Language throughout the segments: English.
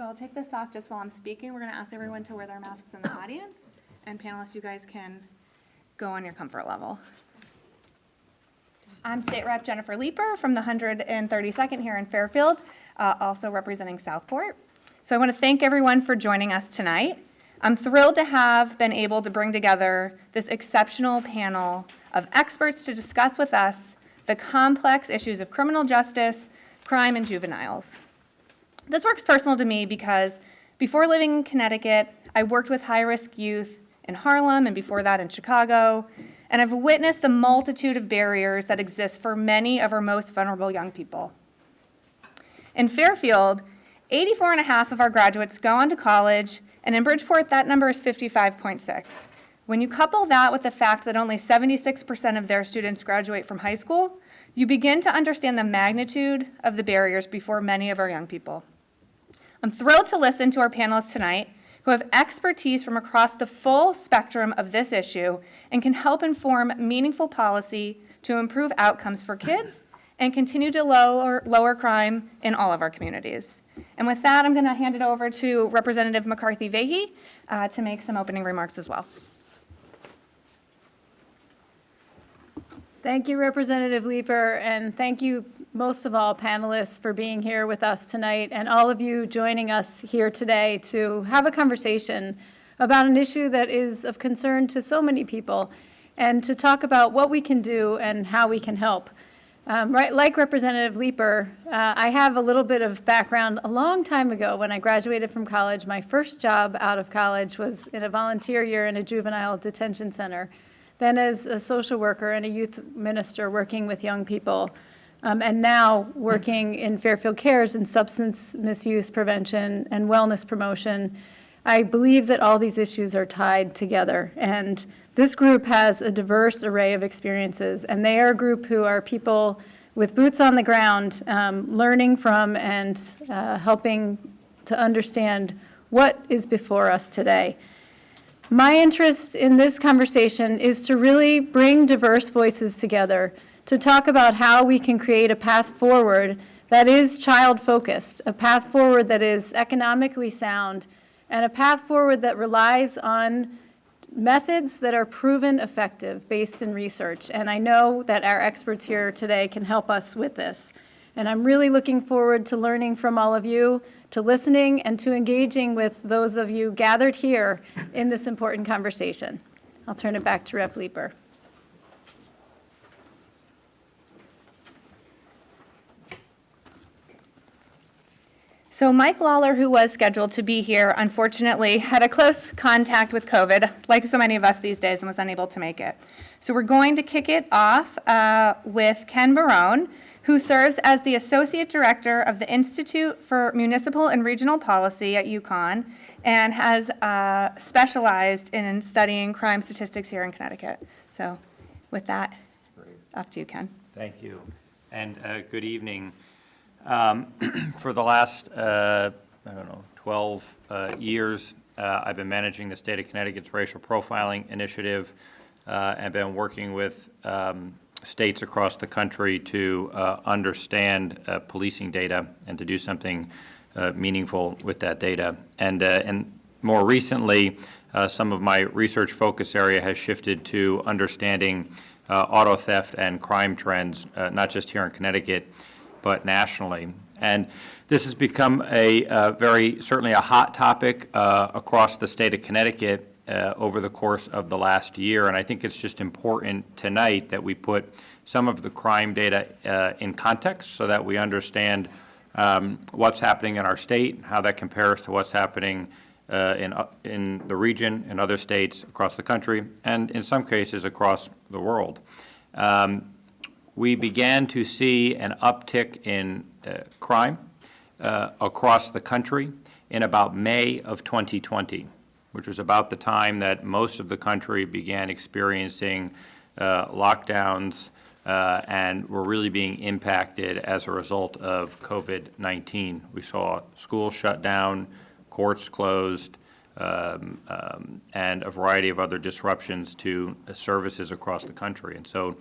So I'll take this off just while I'm speaking. We're going to ask everyone to wear their masks in the audience. And panelists, you guys can go on your comfort level. I'm State Rep Jennifer Leeper from the 132nd here in Fairfield, also representing Southport. So I want to thank everyone for joining us tonight. I'm thrilled to have been able to bring together this exceptional panel of experts to discuss with us the complex issues of criminal justice, crime, and juveniles. This work's personal to me because before living in Connecticut, I worked with high-risk youth in Harlem and before that in Chicago, and I've witnessed the multitude of barriers that exist for many of our most vulnerable young people. In Fairfield, 84.5% of our graduates go on to college, and in Bridgeport, that number is 55.6%. When you couple that with the fact that only 76% of their students graduate from high school, you begin to understand the magnitude of the barriers before many of our young people. I'm thrilled to listen to our panelists tonight who have expertise from across the full spectrum of this issue and can help inform meaningful policy to improve outcomes for kids and continue to lower crime in all of our communities. And with that, I'm going to hand it over to Representative McCarthy Vahey to make some opening remarks as well. Thank you, Representative Leeper, and thank you most of all, panelists, for being here with us tonight, and all of you joining us here today to have a conversation about an issue that is of concern to so many people, and to talk about what we can do and how we can help. Right, like Representative Leeper, I have a little bit of background. A long time ago, when I graduated from college, my first job out of college was in a volunteer year in a juvenile detention center, then as a social worker and a youth minister working with young people. And now working in Fairfield Cares in substance misuse prevention and wellness promotion. I believe that all these issues are tied together, and this group has a diverse array of experiences, and they are a group who are people with boots on the ground, learning from and helping to understand what is before us today. My interest in this conversation is to really bring diverse voices together to talk about how we can create a path forward that is child-focused, a path forward that is economically sound, and a path forward that relies on methods that are proven effective based in research. And I know that our experts here today can help us with this. And I'm really looking forward to learning from all of you, to listening, and to engaging with those of you gathered here in this important conversation. I'll turn it back to Rep. Leeper. So Mike Lawler, who was scheduled to be here, unfortunately had a close contact with COVID, like so many of us these days, and was unable to make it. So we're going to kick it off with Ken Barone, who serves as the Associate Director of the Institute for Municipal and Regional Policy at UConn and has specialized in studying crime statistics here in Connecticut. So with that, off to you, Ken. Thank you, and good evening. For the last, 12 years, I've been managing the state of Connecticut's racial profiling initiative and been working with states across the country to understand policing data and to do something meaningful with that data. And more recently, some of my research focus area has shifted to understanding auto theft and crime trends, not just here in Connecticut, but nationally. And this has become certainly a hot topic across the state of Connecticut over the course of the last year. And I think it's just important tonight that we put some of the crime data in context so that we understand what's happening in our state, how that compares to what's happening in the region, in other states across the country, and in some cases across the world. We began to see an uptick in crime across the country in about May of 2020, which was about the time that most of the country began experiencing lockdowns and were really being impacted as a result of COVID-19. We saw schools shut down, courts closed, and a variety of other disruptions to services across the country. And so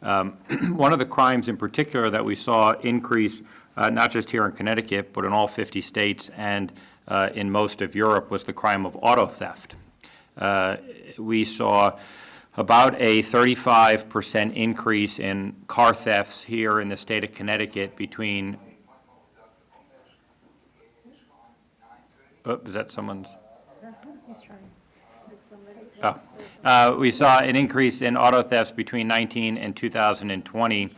One of the crimes in particular that we saw increase, not just here in Connecticut, but in all 50 states and in most of Europe, was the crime of auto theft. We saw about a 35% increase in car thefts here in the state of Connecticut between, is that someone's? We saw an increase in auto thefts between 19 and 2020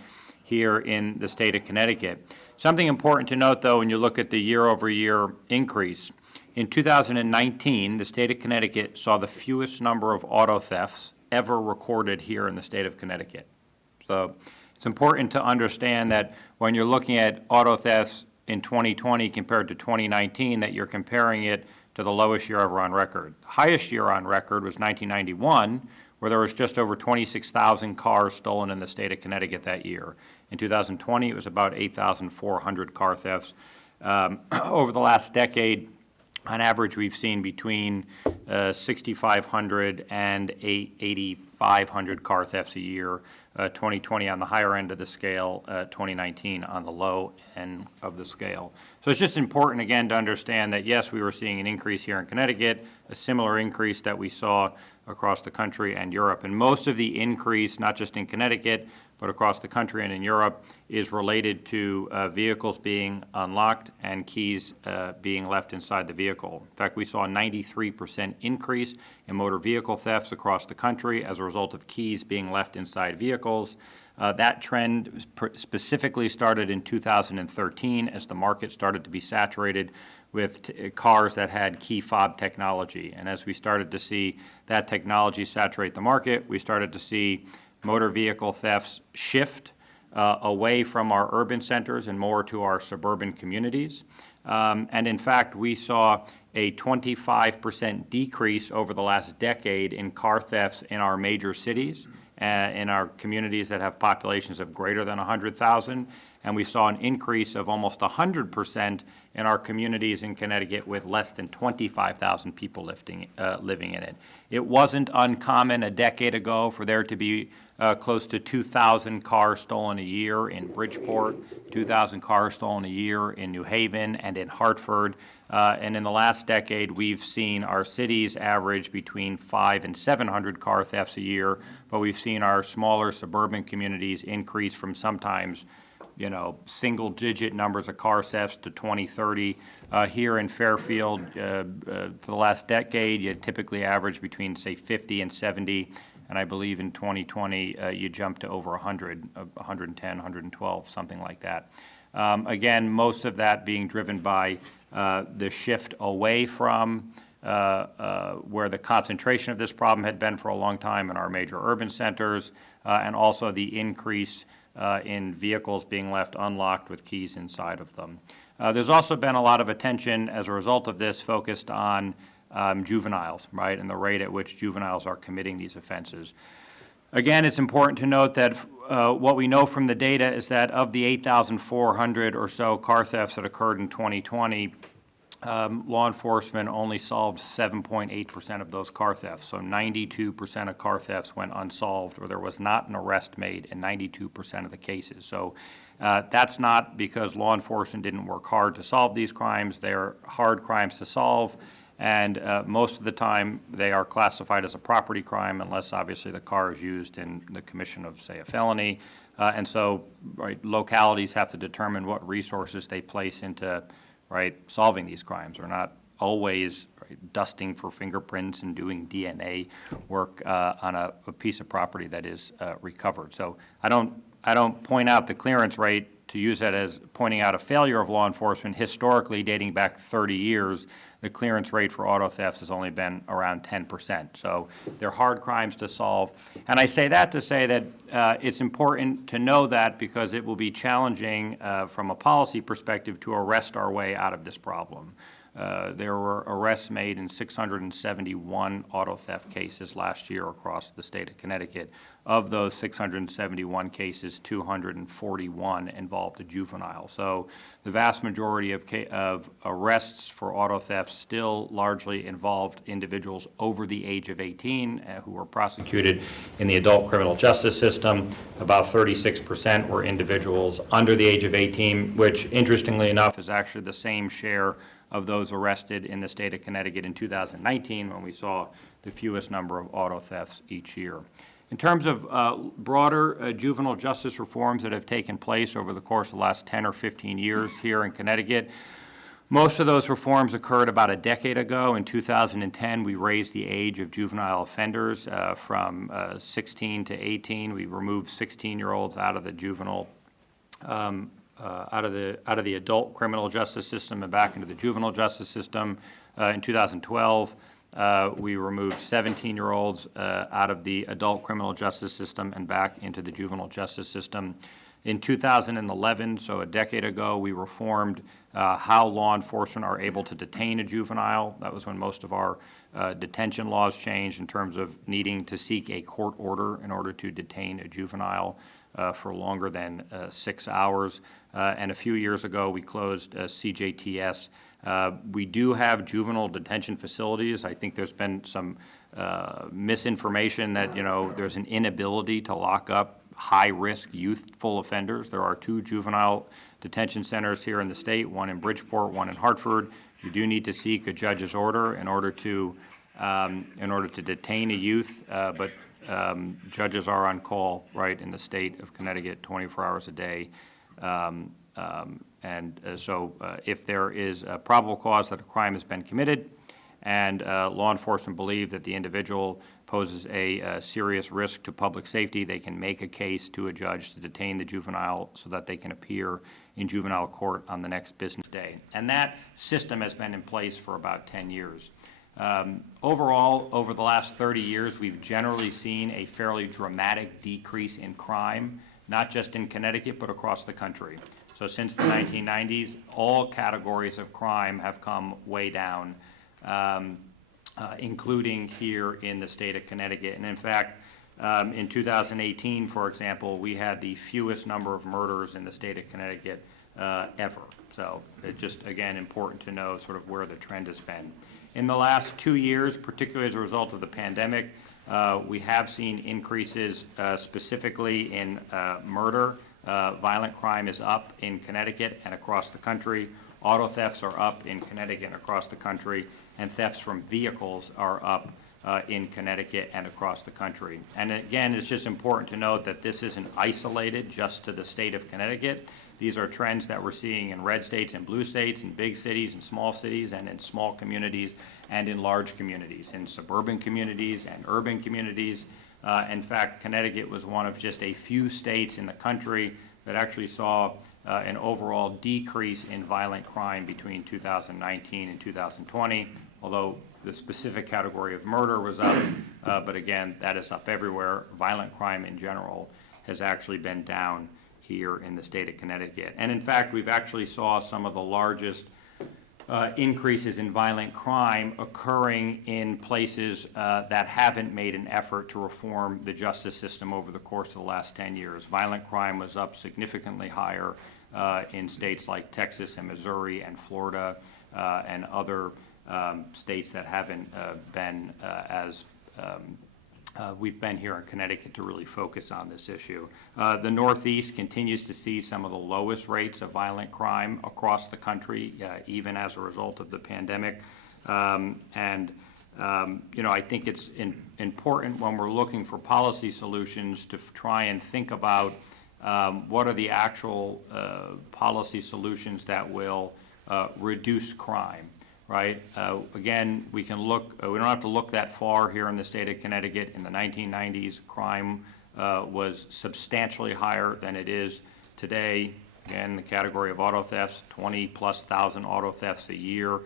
here in the state of Connecticut. Something important to note, though, when you look at the year-over-year increase, in 2019, the state of Connecticut saw the fewest number of auto thefts ever recorded here in the state of Connecticut. So it's important to understand that when you're looking at auto thefts in 2020 compared to 2019, that you're comparing it to the lowest year ever on record. The highest year on record was 1991, where there was just over 26,000 cars stolen in the state of Connecticut that year. In 2020, it was about 8,400 car thefts. Over the last decade, on average, we've seen between 6,500 and 8,500 car thefts a year, 2020 on the higher end of the scale, 2019 on the low end of the scale. So it's just important, again, to understand that, yes, we were seeing an increase here in Connecticut, a similar increase that we saw across the country and Europe. And most of the increase, not just in Connecticut, but across the country and in Europe, is related to vehicles being unlocked and keys being left inside the vehicle. In fact, we saw a 93% increase in motor vehicle thefts across the country as a result of keys being left inside vehicles. That trend specifically started in 2013 as the market started to be saturated with cars that had key fob technology. And as we started to see that technology saturate the market, we started to see motor vehicle thefts shift away from our urban centers and more to our suburban communities. And in fact, we saw a 25% decrease over the last decade in car thefts in our major cities, in our communities that have populations of greater than 100,000. And we saw an increase of almost 100% in our communities in Connecticut with less than 25,000 people living in it. It wasn't uncommon a decade ago for there to be close to 2,000 cars stolen a year in Bridgeport, 2,000 cars stolen a year in New Haven and in Hartford. And in the last decade, we've seen our cities average between 500 and 700 car thefts a year, but we've seen our smaller suburban communities increase from sometimes single-digit numbers of car thefts to 20, 30. Here in Fairfield, for the last decade, you typically average between, say, 50 and 70. And I believe in 2020, you jumped to over 100, 110, 112, something like that. Again, most of that being driven by the shift away from where the concentration of this problem had been for a long time in our major urban centers, and also the increase in vehicles being left unlocked with keys inside of them. There's also been a lot of attention as a result of this focused on juveniles, right, and the rate at which juveniles are committing these offenses. Again, it's important to note that what we know from the data is that of the 8,400 or so car thefts that occurred in 2020, law enforcement only solved 7.8% of those car thefts. So 92% of car thefts went unsolved, or there was not an arrest made in 92% of the cases. So that's not because law enforcement didn't work hard to solve these crimes. They're hard crimes to solve, and most of the time they are classified as a property crime unless obviously the car is used in the commission of, say, a felony. And so localities have to determine what resources they place into solving these crimes. We're not always dusting for fingerprints and doing DNA work on a piece of property that is recovered. So I don't point out the clearance rate to use that as pointing out a failure of law enforcement. Historically, dating back 30 years, the clearance rate for auto thefts has only been around 10%. So they're hard crimes to solve. And I say that to say that it's important to know that because it will be challenging from a policy perspective to arrest our way out of this problem. There were arrests made in 671 auto theft cases last year across the state of Connecticut. of those 671 cases, 241 involved a juvenile. So the vast majority of arrests for auto theft still largely involved individuals over the age of 18 who were prosecuted in the adult criminal justice system. About 36% were individuals under the age of 18, which interestingly enough is actually the same share of those arrested in the state of Connecticut in 2019, when we saw the fewest number of auto thefts each year. In terms of broader juvenile justice reforms that have taken place over the course of the last 10 or 15 years here in Connecticut, most of those reforms occurred about a decade ago. In 2010, we raised the age of juvenile offenders from 16 to 18. We removed 16-year-olds out of the juvenile out of the adult criminal justice system and back into the juvenile justice system. In 2012, we removed 17-year-olds out of the adult criminal justice system and back into the juvenile justice system. In 2011, so a decade ago, we reformed how law enforcement are able to detain a juvenile. That was when most of our detention laws changed in terms of needing to seek a court order in order to detain a juvenile for longer than 6 hours. And a few years ago, we closed CJTS. We do have juvenile detention facilities. I think there's been some misinformation that, there's an inability to lock up high-risk youthful offenders. There are 2 juvenile detention centers here in the state, one in Bridgeport, one in Hartford. You do need to seek a judge's order in order to detain a youth, but judges are on call, right, in the state of Connecticut 24 hours a day. So if there is a probable cause that a crime has been committed and law enforcement believe that the individual poses a serious risk to public safety, they can make a case to a judge to detain the juvenile so that they can appear in juvenile court on the next business day. And that system has been in place for about 10 years. Overall, over the last 30 years, we've generally seen a fairly dramatic decrease in crime, not just in Connecticut, but across the country. So since the 1990s, all categories of crime have come way down, including here in the state of Connecticut. And in fact, in 2018, for example, we had the fewest number of murders in the state of Connecticut ever. So it's just, again, important to know sort of where the trend has been. In the last 2 years, particularly as a result of the pandemic, we have seen increases specifically in murder. Violent crime is up in Connecticut and across the country. Auto thefts are up in Connecticut and across the country, and thefts from vehicles are up in Connecticut and across the country. And again, it's just important to note that this isn't isolated just to the state of Connecticut. These are trends that we're seeing in red states and blue states, in big cities and small cities, and in small communities and in large communities, in suburban communities and urban communities. In fact, Connecticut was one of just a few states in the country that actually saw an overall decrease in violent crime between 2019 and 2020, although the specific category of murder was up, but again, that is up everywhere. Violent crime in general has actually been down here in the state of Connecticut. And in fact, we've actually saw some of the largest increases in violent crime occurring in places that haven't made an effort to reform the justice system over the course of the last 10 years. Violent crime was up significantly higher in states like Texas and Missouri and Florida and other states that haven't been as we've been here in Connecticut to really focus on this issue. The Northeast continues to see some of the lowest rates of violent crime across the country, even as a result of the pandemic. I think it's important when we're looking for policy solutions to try and think about what are the actual policy solutions that will reduce crime. Right? Again, we can look, we don't have to look that far here in the state of Connecticut. In the 1990s, crime was substantially higher than it is today. Again, the category of auto thefts, 20,000+ auto thefts a year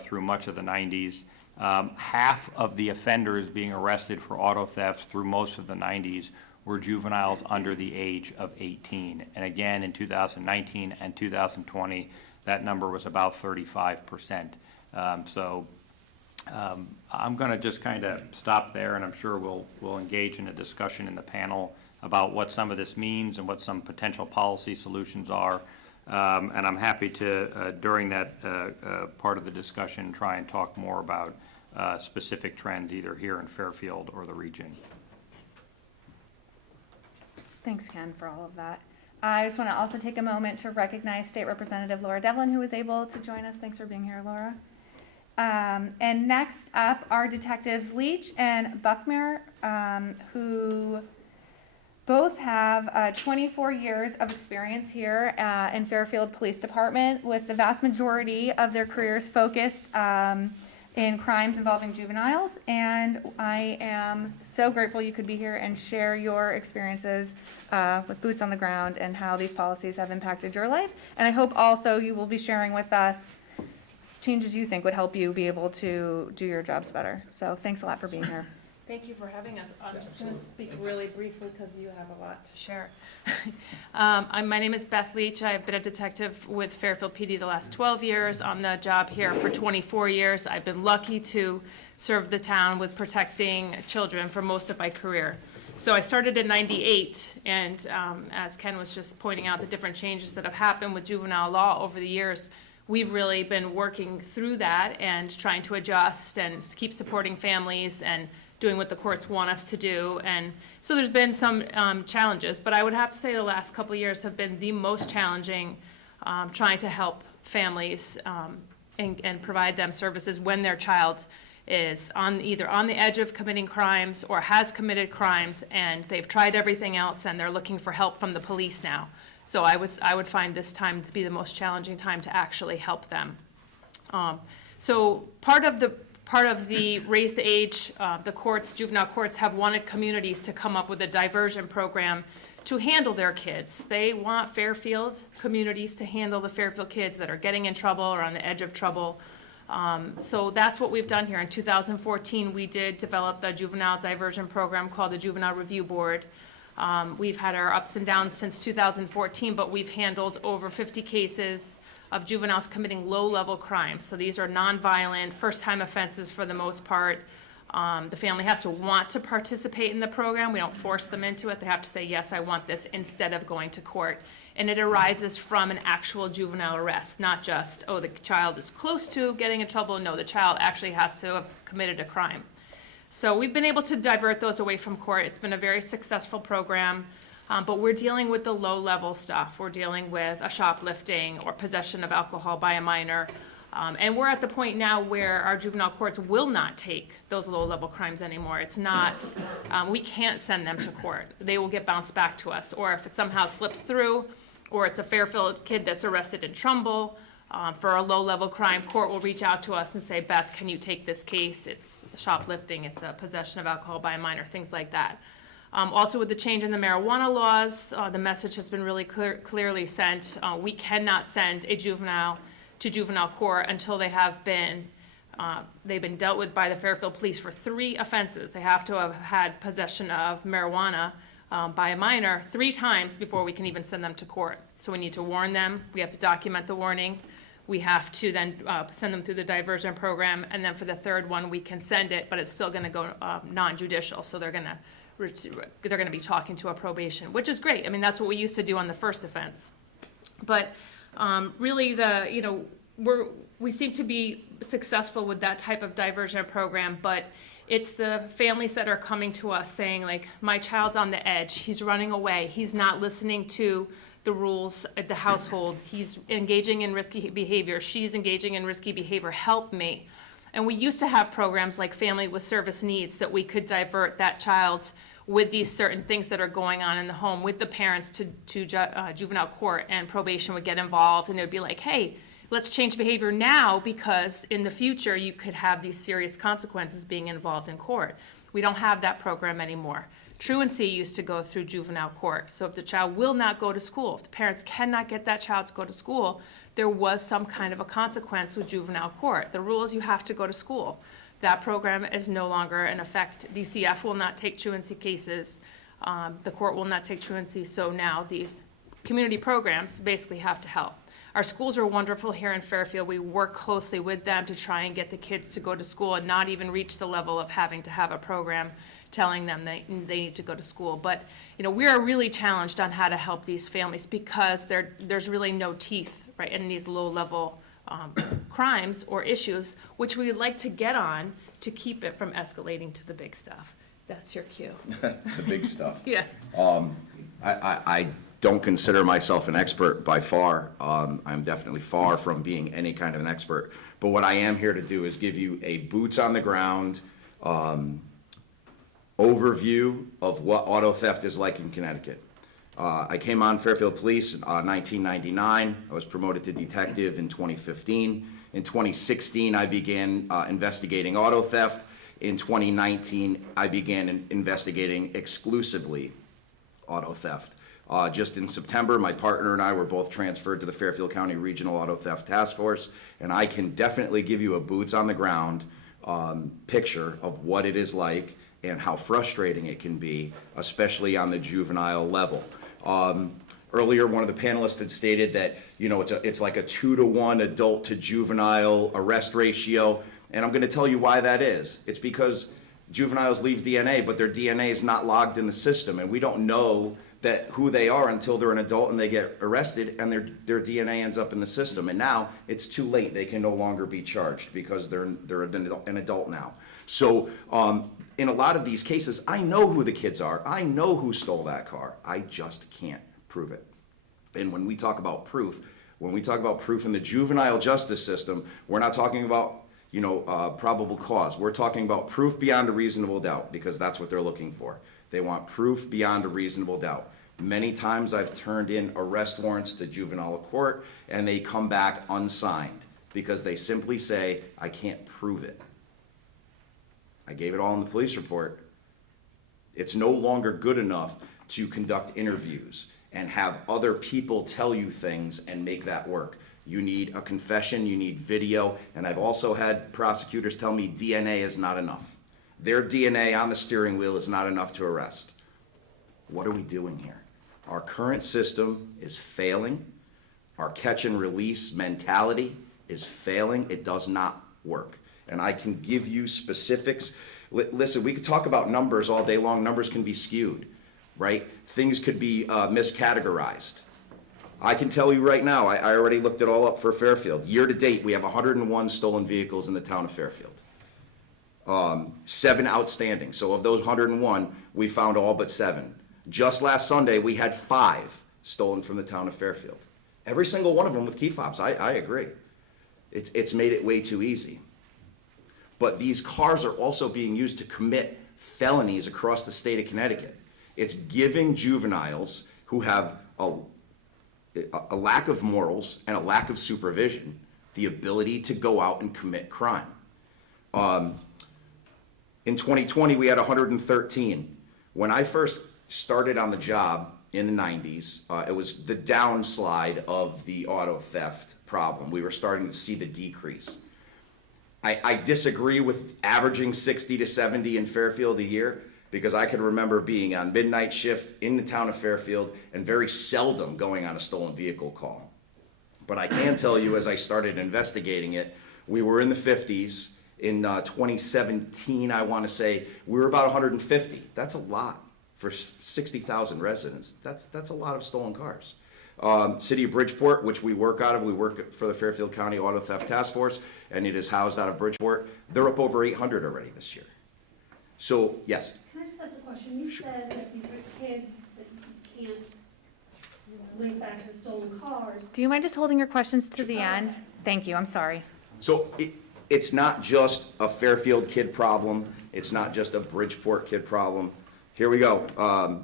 through much of the 90s. Half of the offenders being arrested for auto thefts through most of the 90s were juveniles under the age of 18. And again, in 2019 and 2020, that number was about 35%. So I'm going to just kind of stop there, and I'm sure we'll engage in a discussion in the panel about what some of this means and what some potential policy solutions are. And I'm happy to, during that part of the discussion, try and talk more about specific trends either here in Fairfield or the region. Thanks, Ken, for all of that. I just want to also take a moment to recognize State Representative Laura Devlin, who was able to join us. Thanks for being here, Laura. And next up are Detectives Leetch and Buckmir, who both have 24 years of experience here in Fairfield Police Department, with the vast majority of their careers focused in crimes involving juveniles. And I am so grateful you could be here and share your experiences with boots on the ground and how these policies have impacted your life. And I hope also you will be sharing with us changes you think would help you be able to do your jobs better. So thanks a lot for being here. Thank you for having us. I'm just going to speak really briefly because you have a lot to share. My name is Beth Leetch. I've been a detective with Fairfield PD the last 12 years. On the job here for 24 years. I've been lucky to serve the town with protecting children for most of my career. So I started in '98, and as Ken was just pointing out, the different changes that have happened with juvenile law over the years, we've really been working through that and trying to adjust and keep supporting families and doing what the courts want us to do. And so there's been some challenges, but I would have to say the last couple of years have been the most challenging, trying to help families and provide them services when their child is either on the edge of committing crimes or has committed crimes, and they've tried everything else and they're looking for help from the police now. So I would find this time to be the most challenging time to actually help them. So part of the raise the age, the courts, juvenile courts have wanted communities to come up with a diversion program to handle their kids. They want Fairfield communities to handle the Fairfield kids that are getting in trouble or on the edge of trouble. So that's what we've done here. In 2014, we did develop the juvenile diversion program called the Juvenile Review Board. We've had our ups and downs since 2014, but we've handled over 50 cases of juveniles committing low-level crimes. So these are nonviolent, first-time offenses for the most part. The family has to want to participate in the program. We don't force them into it. They have to say, yes, I want this, instead of going to court. And it arises from an actual juvenile arrest, not just, oh, the child is close to getting in trouble. No, the child actually has to have committed a crime. So we've been able to divert those away from court. It's been a very successful program, but we're dealing with the low-level stuff. We're dealing with a shoplifting or possession of alcohol by a minor. And we're at the point now where our juvenile courts will not take those low-level crimes anymore. It's not, we can't send them to court. They will get bounced back to us. Or if it somehow slips through, or it's a Fairfield kid that's arrested in Trumbull for a low-level crime, court will reach out to us and say, Beth, can you take this case? It's shoplifting, it's a possession of alcohol by a minor, things like that. Also, with the change in the marijuana laws, the message has been really clearly sent. We cannot send a juvenile to juvenile court until they have been, they've been dealt with by the Fairfield police for 3 offenses. They have to have had possession of marijuana by a minor 3 times before we can even send them to court. So we need to warn them. We have to document the warning. We have to then send them through the diversion program, and then for the 3rd one, we can send it, but it's still going to go non-judicial. So they're going to be talking to a probation, which is great. I mean, that's what we used to do on the first offense. But really, we seem to be successful with that type of diversion program, but it's the families that are coming to us saying, like, my child's on the edge, he's running away, he's not listening to the rules at the household, he's engaging in risky behavior, she's engaging in risky behavior, help me. And we used to have programs like Family with Service Needs that we could divert that child with these certain things that are going on in the home with the parents to juvenile court, and probation would get involved, and it would be like, hey, let's change behavior now because in the future you could have these serious consequences being involved in court. We don't have that program anymore. Truancy used to go through juvenile court. So if the child will not go to school, if the parents cannot get that child to go to school, there was some kind of a consequence with juvenile court. The rule is you have to go to school. That program is no longer in effect. DCF will not take truancy cases. The court will not take truancy. So now these community programs basically have to help. Our schools are wonderful here in Fairfield. We work closely with them to try and get the kids to go to school and not even reach the level of having to have a program telling them they need to go to school. But, we are really challenged on how to help these families because there's really no teeth, right, in these low-level crimes or issues, which we would like to get on to keep it from escalating to the big stuff. That's your cue. The big stuff. Yeah. I don't consider myself an expert by far. I'm definitely far from being any kind of an expert. But what I am here to do is give you a boots on the ground overview of what auto theft is like in Connecticut. I came on Fairfield Police in 1999. I was promoted to detective in 2015. In 2016, I began investigating auto theft. In 2019, I began investigating exclusively auto theft. Just in September, my partner and I were both transferred to the Fairfield County Regional Auto Theft Task Force, and I can definitely give you a boots on the ground picture of what it is like and how frustrating it can be, especially on the juvenile level. Earlier, one of the panelists had stated that, it's like a 2-to-1 adult to juvenile arrest ratio. And I'm going to tell you why that is. It's because juveniles leave DNA, but their DNA is not logged in the system, and we don't know that who they are until they're an adult and they get arrested, and their DNA ends up in the system. And now it's too late; they can no longer be charged because they're an adult now. So in a lot of these cases, I know who the kids are. I know who stole that car. I just can't prove it. And when we talk about proof in the juvenile justice system, we're not talking about probable cause. We're talking about proof beyond a reasonable doubt, because that's what they're looking for. They want proof beyond a reasonable doubt. Many times I've turned in arrest warrants to juvenile court and they come back unsigned because they simply say, I can't prove it. I gave it all in the police report. It's no longer good enough to conduct interviews and have other people tell you things and make that work. You need a confession, you need video, and I've also had prosecutors tell me DNA is not enough. Their DNA on the steering wheel is not enough to arrest. What are we doing here? Our current system is failing. Our catch and release mentality is failing. It does not work. And I can give you specifics. Listen, we could talk about numbers all day long. Numbers can be skewed, right? Things could be miscategorized. I can tell you right now, I already looked it all up for Fairfield. Year to date, we have 101 stolen vehicles in the town of Fairfield. 7 outstanding. So of those 101, we found all but 7. Just last Sunday, we had 5 stolen from the town of Fairfield. Every single one of them with key fobs. I agree. It's made it way too easy. But these cars are also being used to commit felonies across the state of Connecticut. It's giving juveniles who have a lack of morals and a lack of supervision the ability to go out and commit crime. In 2020, we had 113. When I first started on the job in the 90s, it was the downslide of the auto theft problem. We were starting to see the decrease. I disagree with averaging 60 to 70 in Fairfield a year, because I can remember being on midnight shift in the town of Fairfield and very seldom going on a stolen vehicle call. But I can tell you, as I started investigating it, we were in the 50s. In 2017, I want to say, we were about 150. That's a lot for 60,000 residents. That's a lot of stolen cars. City of Bridgeport, which we work out of, we work for the Fairfield County Auto Theft Task Force, and it is housed out of Bridgeport. They're up over 800 already this year. So, yes? Can I just ask a question? You said that these are kids that you can't link back to the stolen cars. Do you mind just holding your questions to the end? Thank you, I'm sorry. So it's not just a Fairfield kid problem. It's not just a Bridgeport kid problem. Here we go.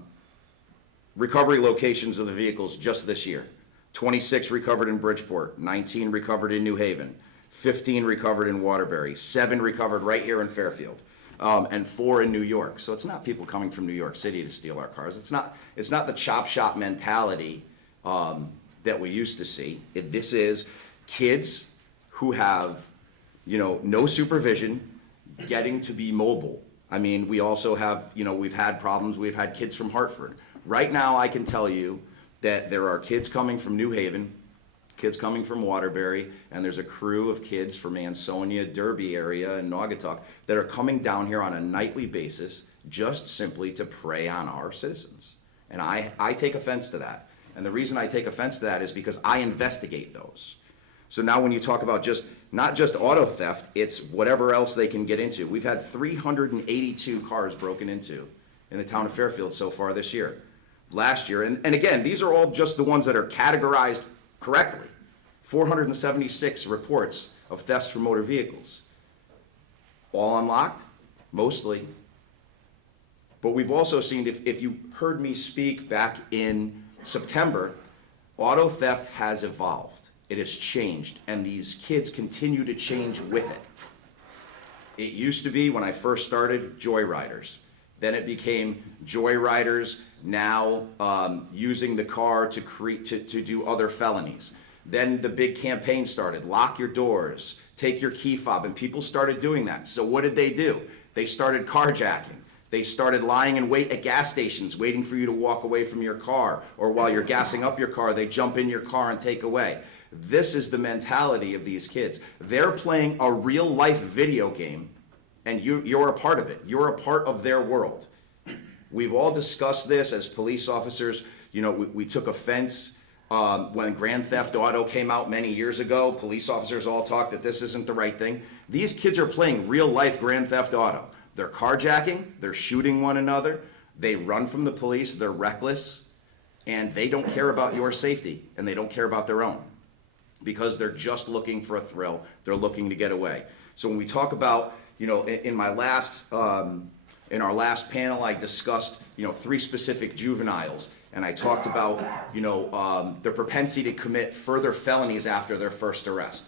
Recovery locations of the vehicles just this year. 26 recovered in Bridgeport, 19 recovered in New Haven, 15 recovered in Waterbury, 7 recovered right here in Fairfield, and 4 in New York. So it's not people coming from New York City to steal our cars. It's not the chop shop mentality that we used to see. This is kids who have, no supervision, getting to be mobile. I mean, we also have, we've had problems. We've had kids from Hartford. Right now, I can tell you that there are kids coming from New Haven kids coming from Waterbury, and there's a crew of kids from Ansonia, Derby area, and Naugatuck that are coming down here on a nightly basis just simply to prey on our citizens. And I take offense to that. And the reason I take offense to that is because I investigate those. So now when you talk about not just auto theft, it's whatever else they can get into. We've had 382 cars broken into in the town of Fairfield so far this year. Last year, and again, these are all just the ones that are categorized correctly. 476 reports of thefts from motor vehicles. All unlocked? Mostly. But we've also seen, if you heard me speak back in September, auto theft has evolved. It has changed, and these kids continue to change with it. It used to be, when I first started, joyriders. Then it became joyriders now using the car to do other felonies. Then the big campaign started, lock your doors, take your key fob, and people started doing that. So what did they do? They started carjacking. They started lying in wait at gas stations, waiting for you to walk away from your car, or while you're gassing up your car, they jump in your car and take away. This is the mentality of these kids. They're playing a real life video game, and you're a part of it. You're a part of their world. We've all discussed this as police officers. You know, we took offense when Grand Theft Auto came out many years ago. Police officers all talked that this isn't the right thing. These kids are playing real life Grand Theft Auto. They're carjacking, they're shooting one another, they run from the police, they're reckless, and they don't care about your safety, and they don't care about their own, because they're just looking for a thrill. They're looking to get away. So when we talk about, you know, in our last panel, I discussed, you know, 3 specific juveniles, and I talked about, you know, their propensity to commit further felonies after their first arrest.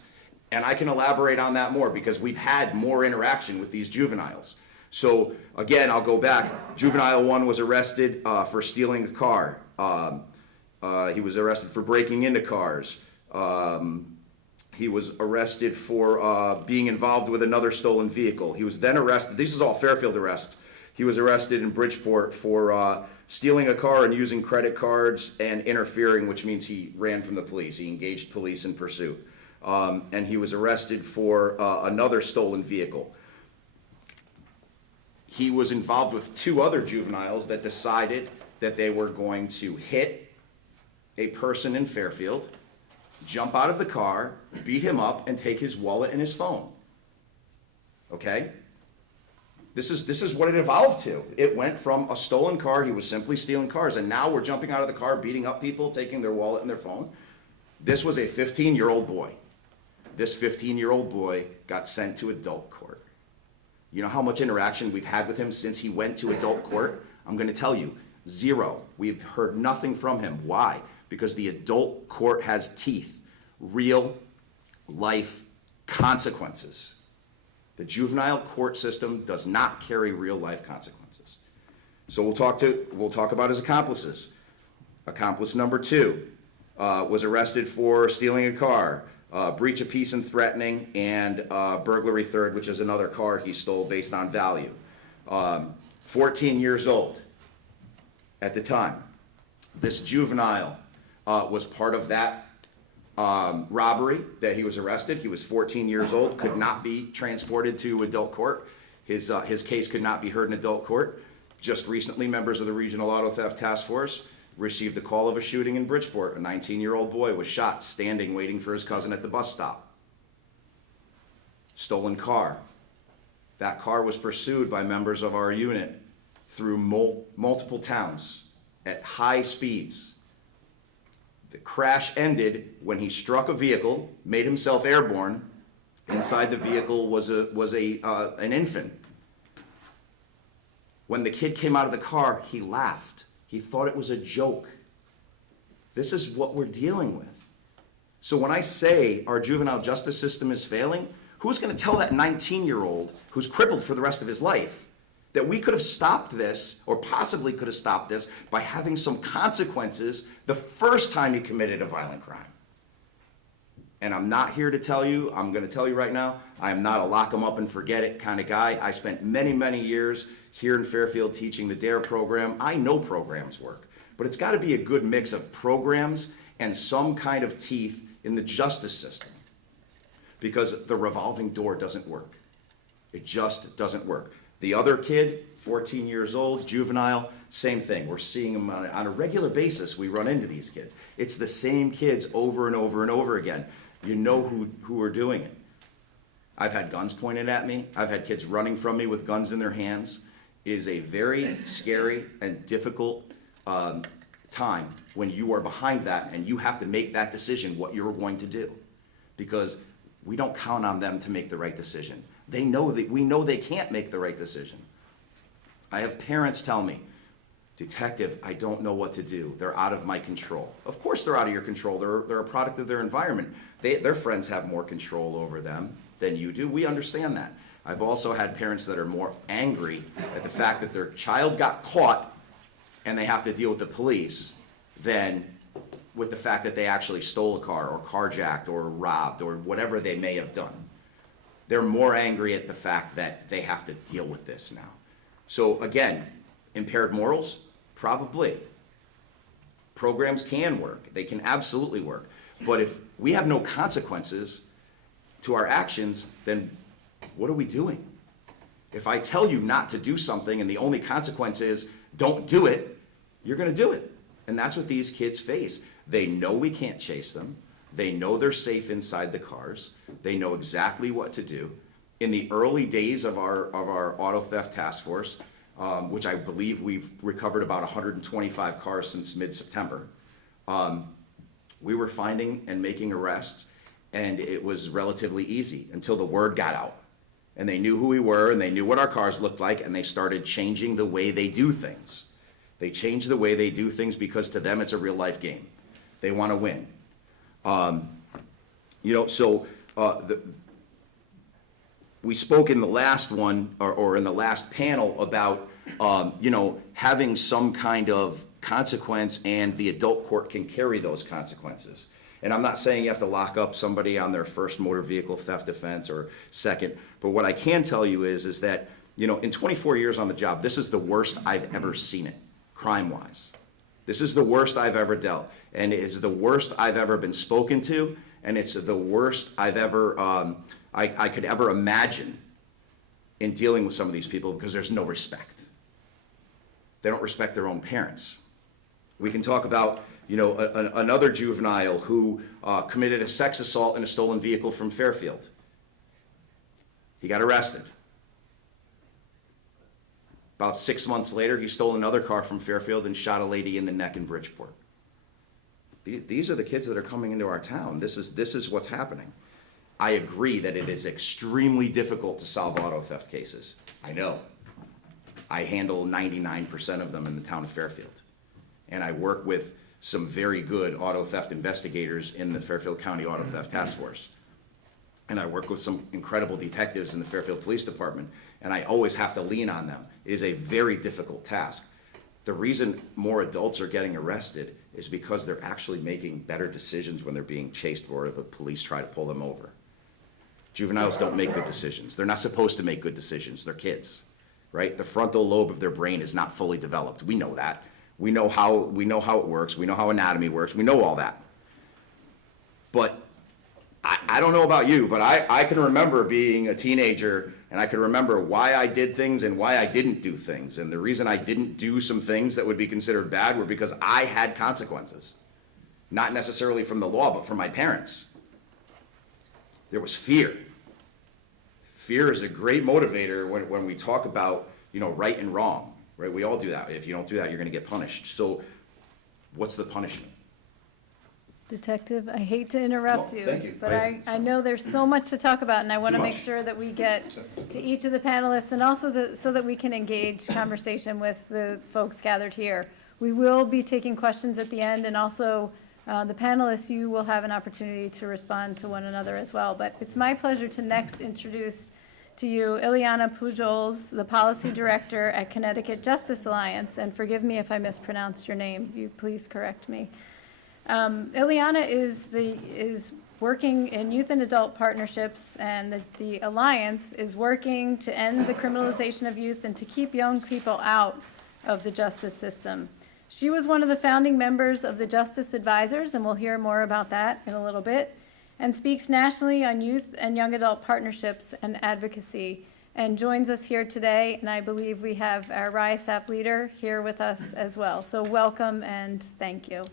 And I can elaborate on that more because we've had more interaction with these juveniles. So again, I'll go back. Juvenile 1 was arrested for stealing a car. He was arrested for breaking into cars. He was arrested for being involved with another stolen vehicle. He was then arrested. This is all Fairfield arrests. He was arrested in Bridgeport for stealing a car and using credit cards and interfering, which means he ran from the police. He engaged police in pursuit. And he was arrested for another stolen vehicle. He was involved with 2 other juveniles that decided that they were going to hit a person in Fairfield, jump out of the car, beat him up, and take his wallet and his phone. Okay? This is what it evolved to. It went from a stolen car, he was simply stealing cars, and now we're jumping out of the car, beating up people, taking their wallet and their phone. This was a 15-year-old boy. This 15-year-old boy got sent to adult court. You know how much interaction we've had with him since he went to adult court? I'm going to tell you, 0. We've heard nothing from him. Why? Because the adult court has teeth, real life consequences. The juvenile court system does not carry real life consequences. So we'll talk about his accomplices. Accomplice number 2 was arrested for stealing a car. Breach of peace and threatening, and burglary 3rd, which is another car he stole based on value. 14 years old at the time. This juvenile was part of that robbery that he was arrested. He was 14 years old, could not be transported to adult court. His case could not be heard in adult court. Just recently, members of the Regional Auto Theft Task Force received the call of a shooting in Bridgeport. A 19-year-old boy was shot standing waiting for his cousin at the bus stop. Stolen car. That car was pursued by members of our unit through multiple towns at high speeds. The crash ended when he struck a vehicle, made himself airborne. Inside the vehicle was an infant. When the kid came out of the car, he laughed. He thought it was a joke. This is what we're dealing with. So when I say our juvenile justice system is failing, who's going to tell that 19-year-old who's crippled for the rest of his life that we could have stopped this, or possibly could have stopped this, by having some consequences the first time he committed a violent crime? And I'm not here to tell you, I'm going to tell you right now, I am not a lock 'em up and forget it kind of guy. I spent many, many years here in Fairfield teaching the DARE program. I know programs work, but it's got to be a good mix of programs and some kind of teeth in the justice system because the revolving door doesn't work. It just doesn't work. The other kid, 14 years old, juvenile, same thing. We're seeing them on a regular basis. We run into these kids. It's the same kids over and over and over again. You know who are doing it. I've had guns pointed at me. I've had kids running from me with guns in their hands. It is a very scary and difficult time when you are behind that and you have to make that decision what you're going to do, because we don't count on them to make the right decision. They know that we know they can't make the right decision. I have parents tell me, "Detective, I don't know what to do. They're out of my control." Of course they're out of your control. They're a product of their environment. Their friends have more control over them than you do. We understand that. I've also had parents that are more angry at the fact that their child got caught and they have to deal with the police than with the fact that they actually stole a car or carjacked or robbed or whatever they may have done. They're more angry at the fact that they have to deal with this now. So again, impaired morals? Probably. Programs can work. They can absolutely work. But if we have no consequences to our actions, then what are we doing? If I tell you not to do something and the only consequence is don't do it, you're going to do it. And that's what these kids face. They know we can't chase them. They know they're safe inside the cars. They know exactly what to do. In the early days of our auto theft task force, which I believe we've recovered about 125 cars since mid-September, we were finding and making arrests, and it was relatively easy until the word got out. And they knew who we were, and they knew what our cars looked like, and they started changing the way they do things. They change the way they do things because to them it's a real life game. They want to win. We spoke in the last one, or in the last panel about, having some kind of consequence, and the adult court can carry those consequences. And I'm not saying you have to lock up somebody on their first motor vehicle theft offense or second, but what I can tell you is that, in 24 years on the job, this is the worst I've ever seen it, crime-wise. This is the worst I've ever dealt, and it's the worst I've ever been spoken to, and it's the worst I've ever, I could ever imagine in dealing with some of these people, because there's no respect. They don't respect their own parents. We can talk about, another juvenile who committed a sex assault in a stolen vehicle from Fairfield. He got arrested. About 6 months later, he stole another car from Fairfield and shot a lady in the neck in Bridgeport. These are the kids that are coming into our town. This is what's happening. I agree that it is extremely difficult to solve auto theft cases. I know. I handle 99% of them in the town of Fairfield. And I work with some very good auto theft investigators in the Fairfield County Auto Theft Task Force. And I work with some incredible detectives in the Fairfield Police Department, and I always have to lean on them. It is a very difficult task. The reason more adults are getting arrested is because they're actually making better decisions when they're being chased or the police try to pull them over. Juveniles don't make good decisions. They're not supposed to make good decisions. They're kids, right? The frontal lobe of their brain is not fully developed. We know that. We know how it works. We know how anatomy works. We know all that. But I don't know about you, but I can remember being a teenager, and I can remember why I did things and why I didn't do things. And the reason I didn't do some things that would be considered bad were because I had consequences. Not necessarily from the law, but from my parents. There was fear. Fear is a great motivator when we talk about, right and wrong, right? We all do that. If you don't do that, you're going to get punished. So what's the punishment? Detective, I hate to interrupt you. Thank you. But I know there's so much to talk about, and I want to make much. sure that we get to each of the panelists, and also so that we can engage conversation with the folks gathered here. We will be taking questions at the end, and also the panelists, you will have an opportunity to respond to one another as well. But it's my pleasure to next introduce to you Iliana Pujols, the Policy Director at Connecticut Justice Alliance, and forgive me if I mispronounced your name. You please correct me. Iliana is working in youth and adult partnerships, and the Alliance is working to end the criminalization of youth and to keep young people out of the justice system. She was one of the founding members of the Justice Advisors, and we'll hear more about that in a little bit, and speaks nationally on youth and young adult partnerships and advocacy, and joins us here today. And I believe we have our RISAP leader here with us as well. So welcome and thank you.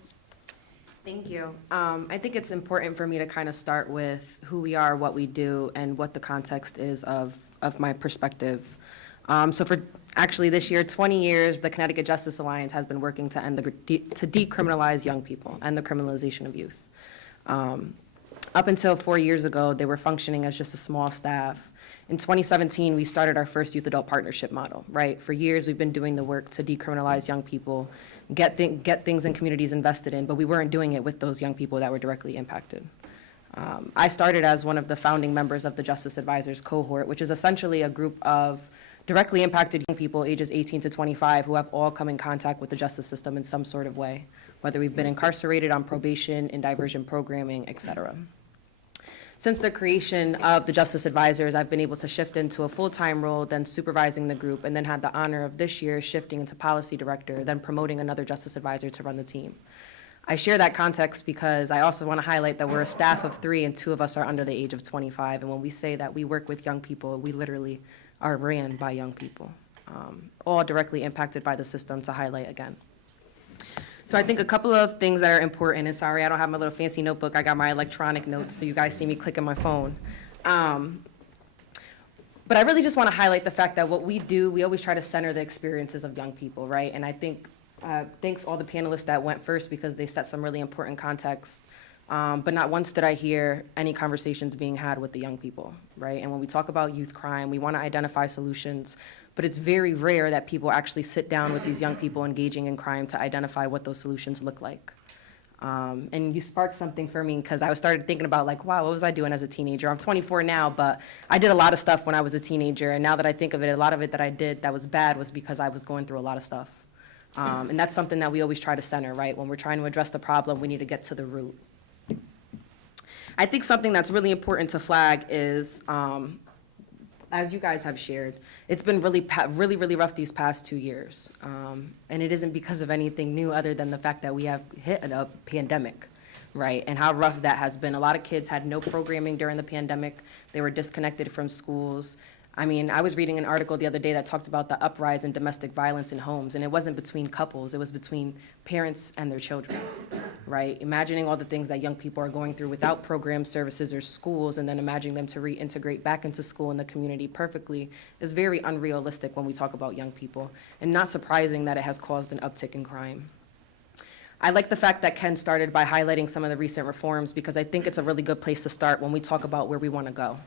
Thank you. I think it's important for me to kind of start with who we are, what we do, and what the context is of my perspective. So for actually this year, 20 years, the Connecticut Justice Alliance has been working to to decriminalize young people and the criminalization of youth. Up until 4 years ago, they were functioning as just a small staff. In 2017, we started our first youth-adult partnership model, right? For years, we've been doing the work to decriminalize young people, get things in communities invested in, but we weren't doing it with those young people that were directly impacted. I started as one of the founding members of the Justice Advisors cohort, which is essentially a group of directly impacted young people ages 18 to 25 who have all come in contact with the justice system in some sort of way, whether we've been incarcerated, on probation, in diversion programming, et cetera. Since the creation of the Justice Advisors, I've been able to shift into a full-time role, then supervising the group, and then had the honor of this year shifting into policy director, then promoting another Justice Advisor to run the team. I share that context because I also want to highlight that we're a staff of 3 and 2 of us are under the age of 25. And when we say that we work with young people, we literally are ran by young people, all directly impacted by the system, to highlight again. So I think a couple of things that are important, and sorry, I don't have my little fancy notebook. I got my electronic notes, so you guys see me clicking my phone. But I really just want to highlight the fact that what we do, we always try to center the experiences of young people, right? And I think, thanks all the panelists that went first because they set some really important context. But not once did I hear any conversations being had with the young people, right? And when we talk about youth crime, we want to identify solutions, but it's very rare that people actually sit down with these young people engaging in crime to identify what those solutions look like. And you sparked something for me because I started thinking about like, wow, what was I doing as a teenager? I'm 24 now, but I did a lot of stuff when I was a teenager. And now that I think of it, a lot of it that I did that was bad was because I was going through a lot of stuff. And that's something that we always try to center, right? When we're trying to address the problem, we need to get to the root. I think something that's really important to flag is, as you guys have shared, it's been really rough these past 2 years. And it isn't because of anything new other than the fact that we have hit a pandemic, right? And how rough that has been. A lot of kids had no programming during the pandemic. They were disconnected from schools. I mean, I was reading an article the other day that talked about the uprise in domestic violence in homes, and it wasn't between couples, it was between parents and their children, right? Imagining all the things that young people are going through without programs, services, or schools, and then imagining them to reintegrate back into school and the community perfectly is very unrealistic when we talk about young people, and not surprising that it has caused an uptick in crime. I like the fact that Ken started by highlighting some of the recent reforms because I think it's a really good place to start when we talk about where we want to go.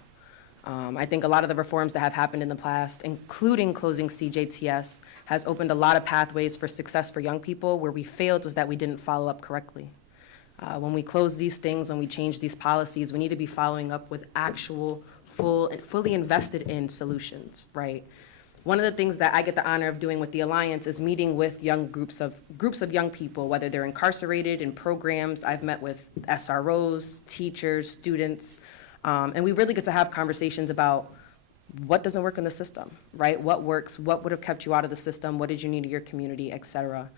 I think a lot of the reforms that have happened in the past, including closing CJTS, has opened a lot of pathways for success for young people. Where we failed was that we didn't follow up correctly. When we close these things, when we change these policies, we need to be following up with actual, fully invested in solutions, right? One of the things that I get the honor of doing with the Alliance is meeting with groups of young people, whether they're incarcerated in programs. I've met with SROs, teachers, students, and we really get to have conversations about what doesn't work in the system, right? What works, what would have kept you out of the system, what did you need in your community, et cetera.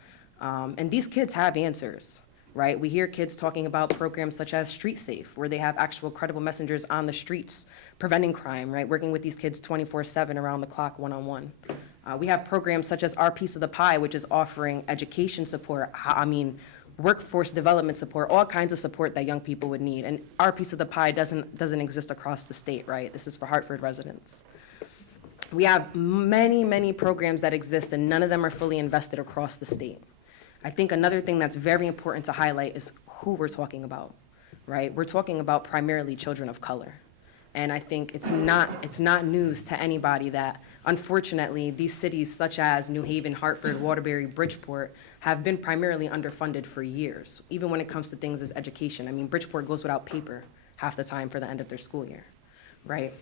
And these kids have answers, right? We hear kids talking about programs such as Street Safe, where they have actual credible messengers on the streets preventing crime, right? Working with these kids 24/7 around the clock, one-on-one. We have programs such as Our Piece of the Pie, which is offering education support, workforce development support, all kinds of support that young people would need. And Our Piece of the Pie doesn't exist across the state, right? This is for Hartford residents. We have many programs that exist, and none of them are fully invested across the state. I think another thing that's very important to highlight is who we're talking about, right? We're talking about primarily children of color. And I think it's not news to anybody that, unfortunately, these cities such as New Haven, Hartford, Waterbury, Bridgeport have been primarily underfunded for years, even when it comes to things as education. I mean, Bridgeport goes without paper half the time for the end of their school year, right?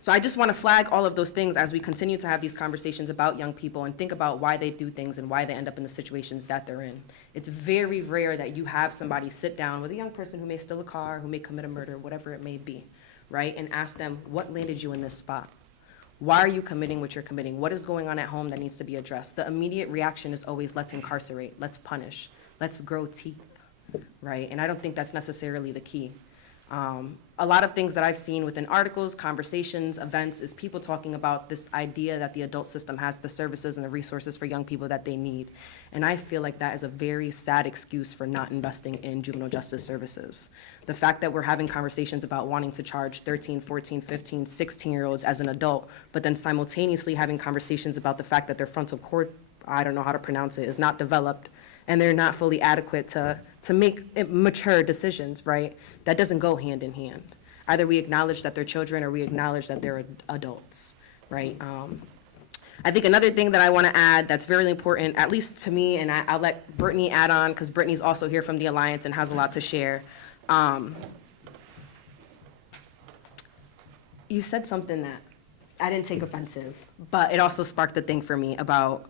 So I just want to flag all of those things as we continue to have these conversations about young people and think about why they do things and why they end up in the situations that they're in. It's very rare that you have somebody sit down with a young person who may steal a car, who may commit a murder, whatever it may be, right? And ask them, what landed you in this spot? Why are you committing what you're committing? What is going on at home that needs to be addressed? The immediate reaction is always, let's incarcerate, let's punish, let's grow teeth, right? And I don't think that's necessarily the key. A lot of things that I've seen within articles, conversations, events, is people talking about this idea that the adult system has the services and the resources for young people that they need. And I feel like that is a very sad excuse for not investing in juvenile justice services. The fact that we're having conversations about wanting to charge 13, 14, 15, 16-year-olds as an adult, but then simultaneously having conversations about the fact that their frontal cord, I don't know how to pronounce it, is not developed, and they're not fully adequate to make mature decisions, right? That doesn't go hand in hand. Either we acknowledge that they're children or we acknowledge that they're adults, right? I think another thing that I want to add that's very important, at least to me, and I'll let Brittany add on, because Brittany's also here from the Alliance and has a lot to share. You said something that I didn't take offensive, but it also sparked the thing for me about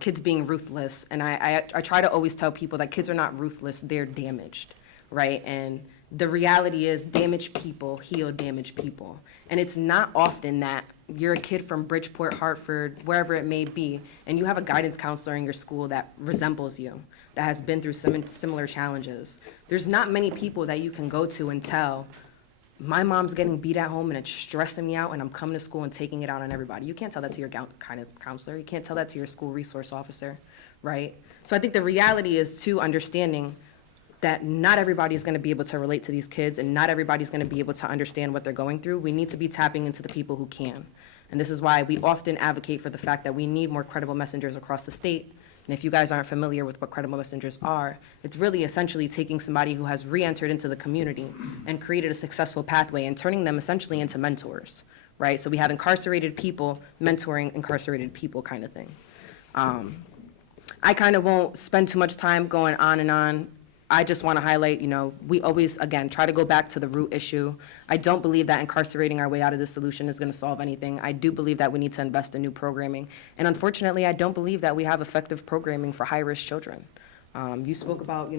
kids being ruthless. And I try to always tell people that kids are not ruthless, they're damaged, right? And the reality is damaged people heal damaged people. And it's not often that you're a kid from Bridgeport, Hartford, wherever it may be, and you have a guidance counselor in your school that resembles you, that has been through some similar challenges. There's not many people that you can go to and tell, my mom's getting beat at home and it's stressing me out and I'm coming to school and taking it out on everybody. You can't tell that to your guidance counselor. You can't tell that to your school resource officer, right? So I think the reality is too understanding that not everybody is going to be able to relate to these kids and not everybody's going to be able to understand what they're going through. We need to be tapping into the people who can. And this is why we often advocate for the fact that we need more credible messengers across the state. And if you guys aren't familiar with what credible messengers are, it's really essentially taking somebody who has re-entered into the community and created a successful pathway and turning them essentially into mentors, right? So we have incarcerated people mentoring incarcerated people kind of thing. I kind of won't spend too much time going on and on. I just want to highlight, we always, again, try to go back to the root issue. I don't believe that incarcerating our way out of this solution is going to solve anything. I do believe that we need to invest in new programming. And unfortunately, I don't believe that we have effective programming for high-risk children. You spoke about,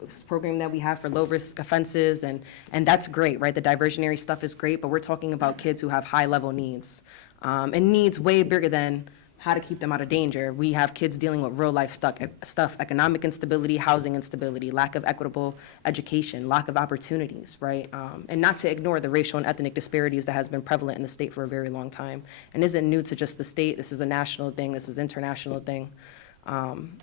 this program that we have for low-risk offenses, and that's great, right? The diversionary stuff is great, but we're talking about kids who have high-level needs, and needs way bigger than how to keep them out of danger. We have kids dealing with real life stuff, economic instability, housing instability, lack of equitable education, lack of opportunities, right? And not to ignore the racial and ethnic disparities that has been prevalent in the state for a very long time and isn't new to just the state. This is a national thing. This is an international thing.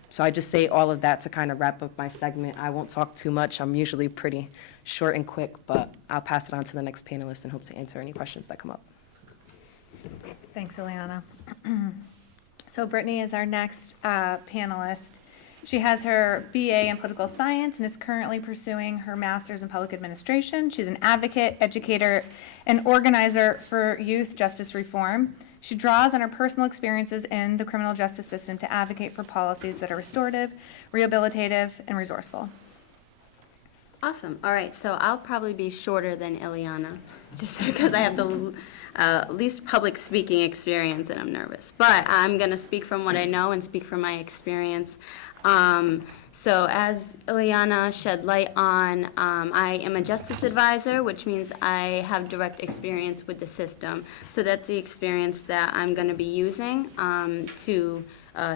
So I just say all of that to kind of wrap up my segment. I won't talk too much. I'm usually pretty short and quick, but I'll pass it on to the next panelist and hope to answer any questions that come up. Thanks, Iliana. So Brittany is our next panelist. She has her BA in political science and is currently pursuing her master's in public administration. She's an advocate, educator, and organizer for youth justice reform. She draws on her personal experiences in the criminal justice system to advocate for policies that are restorative, rehabilitative, and resourceful. Awesome. All right, so I'll probably be shorter than Iliana, just because I have the least public speaking experience and I'm nervous. But I'm going to speak from what I know and speak from my experience. So as Iliana shed light on, I am a justice advisor, which means I have direct experience with the system. So that's the experience that I'm going to be using to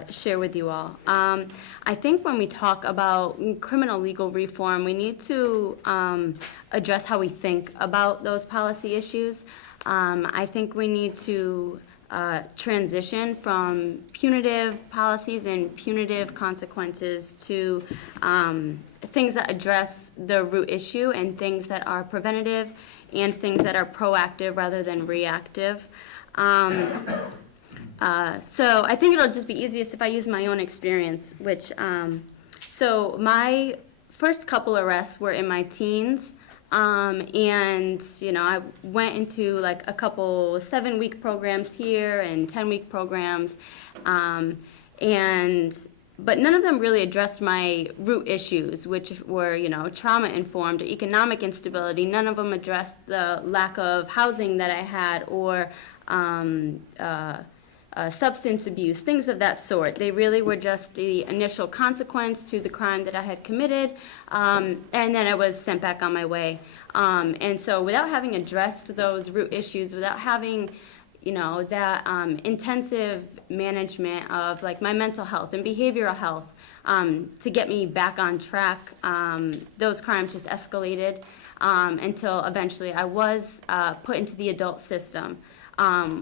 share with you all. I think when we talk about criminal legal reform, we need to address how we think about those policy issues. I think we need to transition from punitive policies and punitive consequences to things that address the root issue and things that are preventative and things that are proactive rather than reactive. So I think it'll just be easiest if I use my own experience, which, so my first couple arrests were in my teens. And, I went into like a couple 7-week programs here and 10-week programs. But none of them really addressed my root issues, which were, trauma-informed or economic instability. None of them addressed the lack of housing that I had or substance abuse, things of that sort. They really were just the initial consequence to the crime that I had committed, and then I was sent back on my way. And so without having addressed those root issues, without having that intensive management of like my mental health and behavioral health to get me back on track. Those crimes just escalated until eventually I was put into the adult system,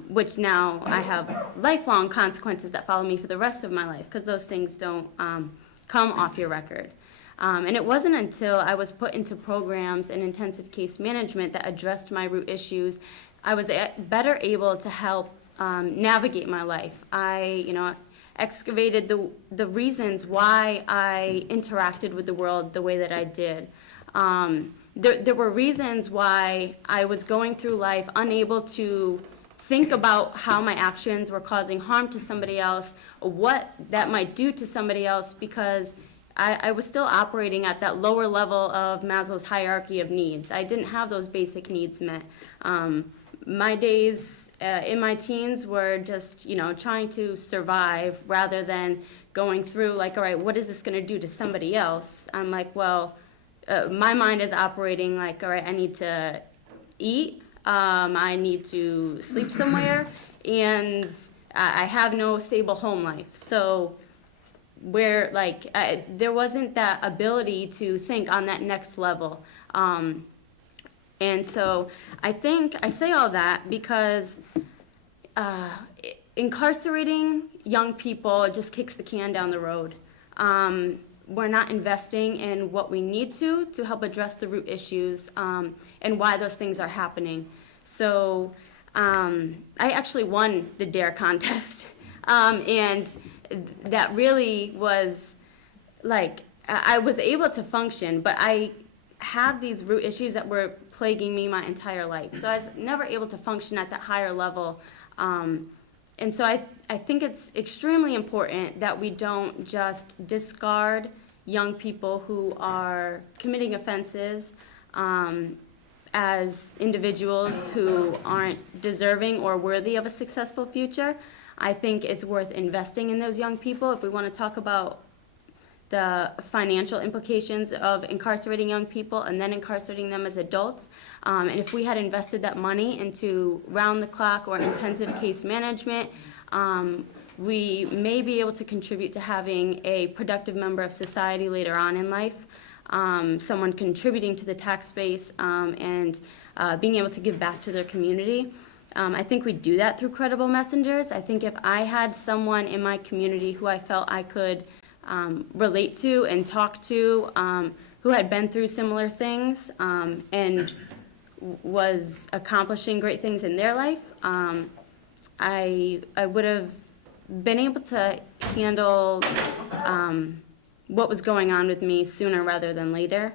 which now I have lifelong consequences that follow me for the rest of my life because those things don't come off your record. And it wasn't until I was put into programs and intensive case management that addressed my root issues. I was better able to help navigate my life. I, excavated the reasons why I interacted with the world the way that I did. There were reasons why I was going through life unable to think about how my actions were causing harm to somebody else, or what that might do to somebody else, because I was still operating at that lower level of Maslow's hierarchy of needs. I didn't have those basic needs met. My days in my teens were just, trying to survive rather than going through like, all right, what is this going to do to somebody else? I'm like, well, my mind is operating like, all right, I need to eat, I need to sleep somewhere, and I have no stable home life. So where there wasn't that ability to think on that next level. And so I think I say all that because incarcerating young people just kicks the can down the road. We're not investing in what we need to help address the root issues and why those things are happening. So I actually won the DARE contest. And that really was like, I was able to function, but I had these root issues that were plaguing me my entire life. So I was never able to function at that higher level. And so I think it's extremely important that we don't just discard young people who are committing offenses as individuals who aren't deserving or worthy of a successful future. I think it's worth investing in those young people. If we want to talk about the financial implications of incarcerating young people and then incarcerating them as adults. And if we had invested that money into round-the-clock or intensive case management, we may be able to contribute to having a productive member of society later on in life, someone contributing to the tax base and being able to give back to their community. I think we do that through credible messengers. I think if I had someone in my community who I felt I could relate to and talk to, who had been through similar things and was accomplishing great things in their life, I would have been able to handle what was going on with me sooner rather than later.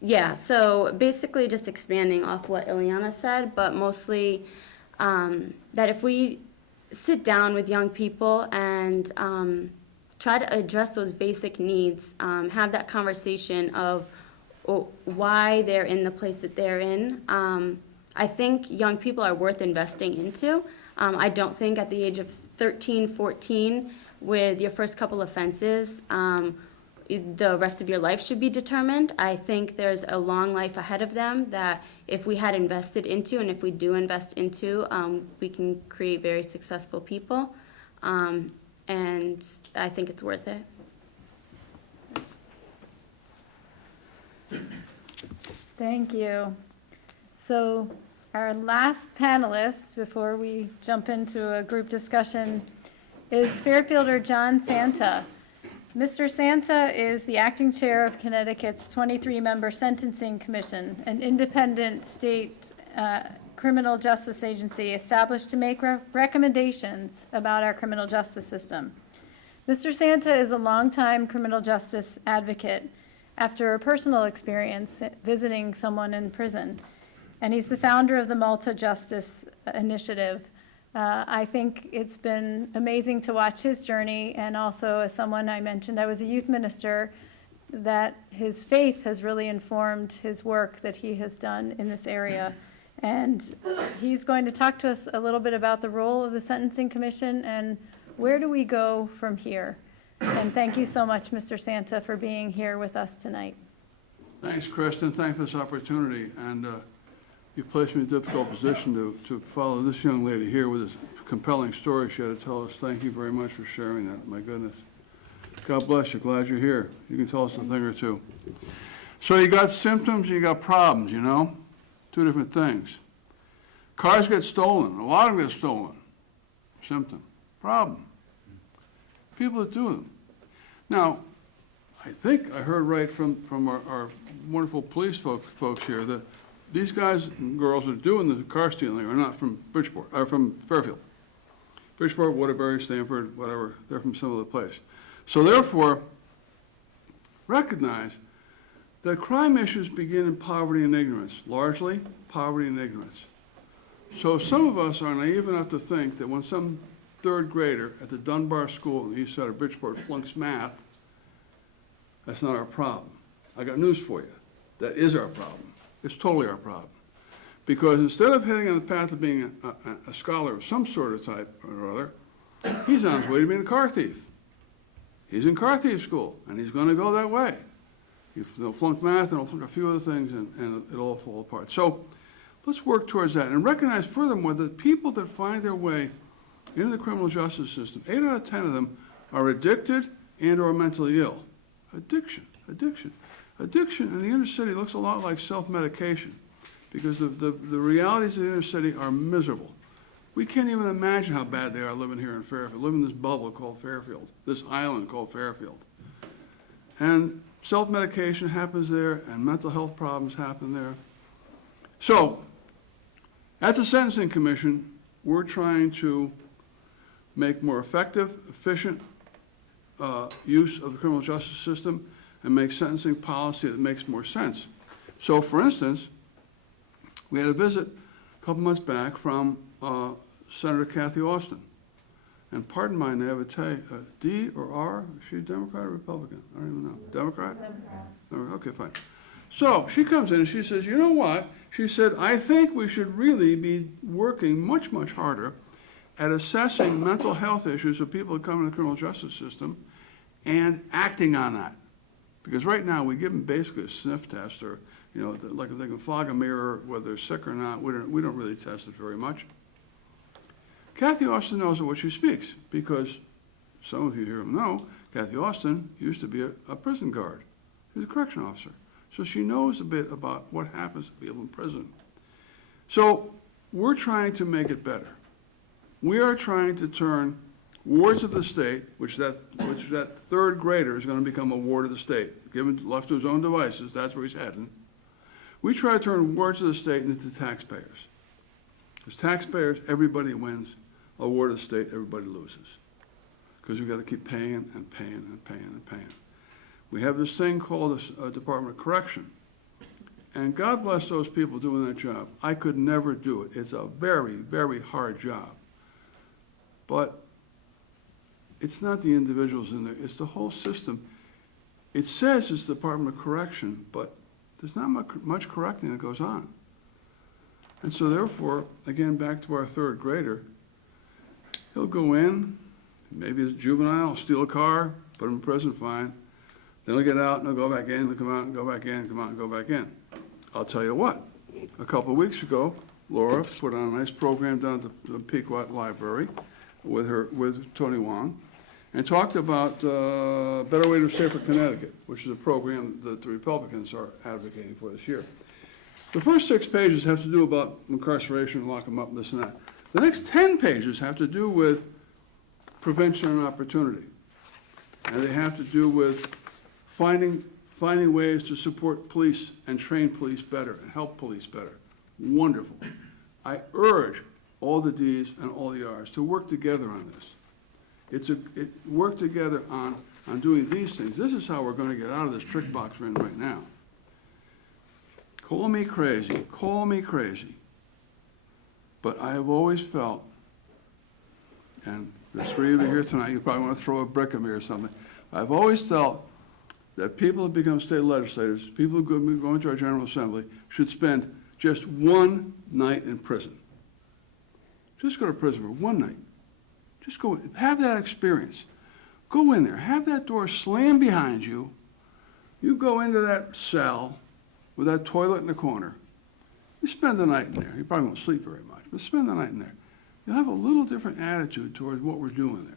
Yeah, so basically just expanding off what Iliana said, but mostly that if we sit down with young people and try to address those basic needs, have that conversation of why they're in the place that they're in. I think young people are worth investing into. I don't think at the age of 13, 14, with your first couple offenses, the rest of your life should be determined. I think there's a long life ahead of them that if we had invested into, and if we do invest into, we can create very successful people. And I think it's worth it. Thank you. So our last panelist, before we jump into a group discussion, is Fairfielder John Santa. Mr. Santa is the acting chair of Connecticut's 23-member Sentencing Commission, an independent state criminal justice agency established to make recommendations about our criminal justice system. Mr. Santa is a longtime criminal justice advocate after a personal experience visiting someone in prison, and he's the founder of the Malta Justice Initiative. I think it's been amazing to watch his journey, and also as someone I mentioned, I was a youth minister, that his faith has really informed his work that he has done in this area. And he's going to talk to us a little bit about the role of the Sentencing Commission and where do we go from here. And thank you so much, Mr. Santa, for being here with us tonight. Thanks, Cristin. Thanks for this opportunity. And, you've placed me in a difficult position to follow this young lady here with this compelling story she had to tell us. Thank you very much for sharing that. My goodness. God bless you. Glad you're here. You can tell us a thing or two. So you got symptoms, you got problems, you know? Two different things. Cars get stolen. A lot of them get stolen. Symptom. Problem. People that do them. Now, I think I heard right from our wonderful police folks here that these guys and girls that are doing the car stealing are not from Bridgeport, are from Fairfield. Bridgeport, Waterbury, Stanford, whatever, they're from some other place. So therefore, recognize that crime issues begin in poverty and ignorance, largely poverty and ignorance. So some of us are naive enough to think that when some third grader at the Dunbar School on the east side of Bridgeport flunks math, that's not our problem. I got news for you. That is our problem. It's totally our problem. Because instead of heading on the path of being a scholar of some sort of type or other, he's on his way to being a car thief. He's in car thief school, and he's going to go that way. He'll flunk math, and he'll flunk a few other things, and it'll all fall apart. So let's work towards that, and recognize furthermore that people that find their way into the criminal justice system, 8 out of 10 of them are addicted and or mentally ill. Addiction in the inner city looks a lot like self-medication because the realities of the inner city are miserable. We can't even imagine how bad they are living here in Fairfield, living in this bubble called Fairfield, this island called Fairfield. And self-medication happens there, and mental health problems happen there. So, at the Sentencing Commission, we're trying to make more effective, efficient use of the criminal justice system and make sentencing policy that makes more sense. So, for instance, we had a visit a couple months back from Senator Kathy Austin. And pardon my naivete, D or R? Is she a Democrat or Republican? I don't even know. Democrat? Democrat. Okay, fine. So she comes in and she says, you know what? She said, I think we should really be working much, much harder at assessing mental health issues of people that come in the criminal justice system and acting on that. Because right now we give them basically a sniff test or, you know, like if they can fog a mirror, whether they're sick or not, we don't really test it very much. Kathy Austin knows what she speaks because some of you here know Kathy Austin used to be a prison guard. She was a correction officer. So she knows a bit about what happens to people in prison. So we're trying to make it better. We are trying to turn wards of the state, which that third grader is going to become a ward of the state. Given left to his own devices, that's where he's heading. We try to turn wards of the state into taxpayers. As taxpayers, everybody wins. A ward of the state, everybody loses. Because we've got to keep paying and paying and paying and paying. We have this thing called the Department of Correction. And God bless those people doing that job. I could never do it. It's a very, very hard job. But it's not the individuals in there. It's the whole system. It says it's the Department of Correction, but there's not much correcting that goes on. And so therefore, again, back to our third grader, he'll go in, maybe as a juvenile, steal a car, put him in prison, fine. Then he'll get out and he'll go back in, he'll come out and go back in, come out and go back in. I'll tell you what, a couple of weeks ago, Laura put on a nice program down at the Pequot Library with Tony Wong and talked about Better Way to Safer Connecticut, which is a program that the Republicans are advocating for this year. The first 6 pages have to do about incarceration, lock them up, this and that. The next 10 pages have to do with prevention and opportunity. And they have to do with finding ways to support police and train police better and help police better. Wonderful. I urge all the Ds and all the Rs to work together on this. Work together on doing these things. This is how we're going to get out of this trick box we're in right now. Call me crazy, but I have always felt, and there's 3 of you here tonight, you probably want to throw a brick at me or something. I've always felt that people who become state legislators, people who go into our General Assembly, should spend just 1 night in prison. Just go to prison for 1 night. Just go, have that experience. Go in there, have that door slam behind you. You go into that cell with that toilet in the corner, you spend the night in there. You probably won't sleep very much, but spend the night in there. You'll have a little different attitude towards what we're doing there.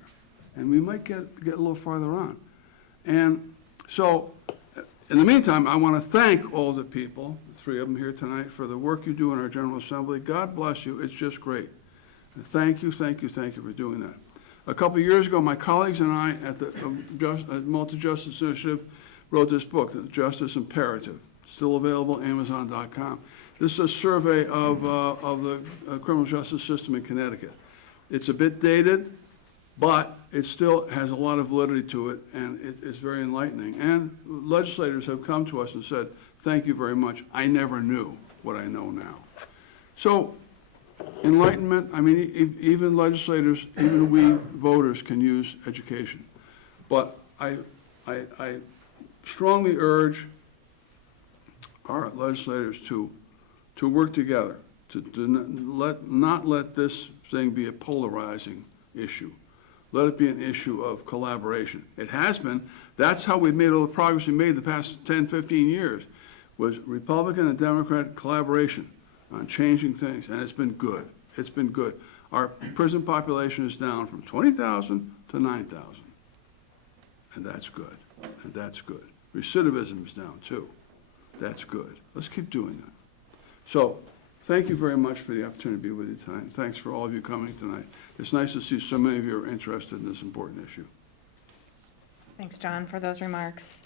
And we might get a little farther on. And so, in the meantime, I want to thank all the people, the three of them here tonight, for the work you do in our General Assembly. God bless you. It's just great. And thank you, thank you, thank you for doing that. A couple of years ago, my colleagues and I at the Multi-Justice Initiative wrote this book, The Justice Imperative, still available, Amazon.com. This is a survey of the criminal justice system in Connecticut. It's a bit dated, but it still has a lot of validity to it, and it's very enlightening. And legislators have come to us and said, thank you very much. I never knew what I know now. So enlightenment, I mean, even legislators, even we voters can use education. But I strongly urge our legislators to work together, to not let this thing be a polarizing issue. Let it be an issue of collaboration. It has been. That's how we've made all the progress we made the past 10, 15 years, was Republican and Democrat collaboration on changing things, and it's been good. It's been good. Our prison population is down from 20,000 to 9,000, and that's good, and that's good. Recidivism is down too. That's good. Let's keep doing that. So, thank you very much for the opportunity to be with you tonight. Thanks for all of you coming tonight. It's nice to see so many of you are interested in this important issue. Thanks, John, for those remarks.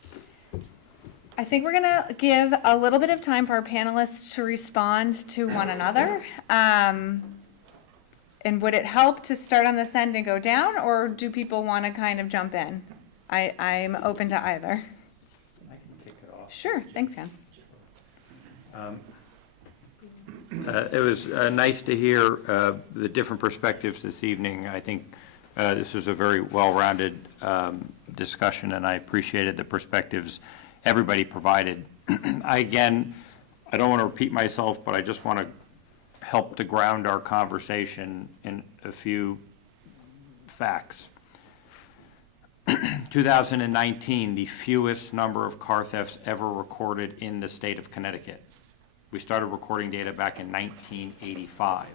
I think we're going to give a little bit of time for our panelists to respond to one another. And would it help to start on this end and go down, or do people want to kind of jump in? I'm open to either. I can kick it off. Sure, thanks, Ken. It was nice to hear the different perspectives this evening. I think this was a very well-rounded discussion, and I appreciated the perspectives everybody provided. I don't want to repeat myself, but I just want to help to ground our conversation in a few facts. 2019, the fewest number of car thefts ever recorded in the state of Connecticut. We started recording data back in 1985.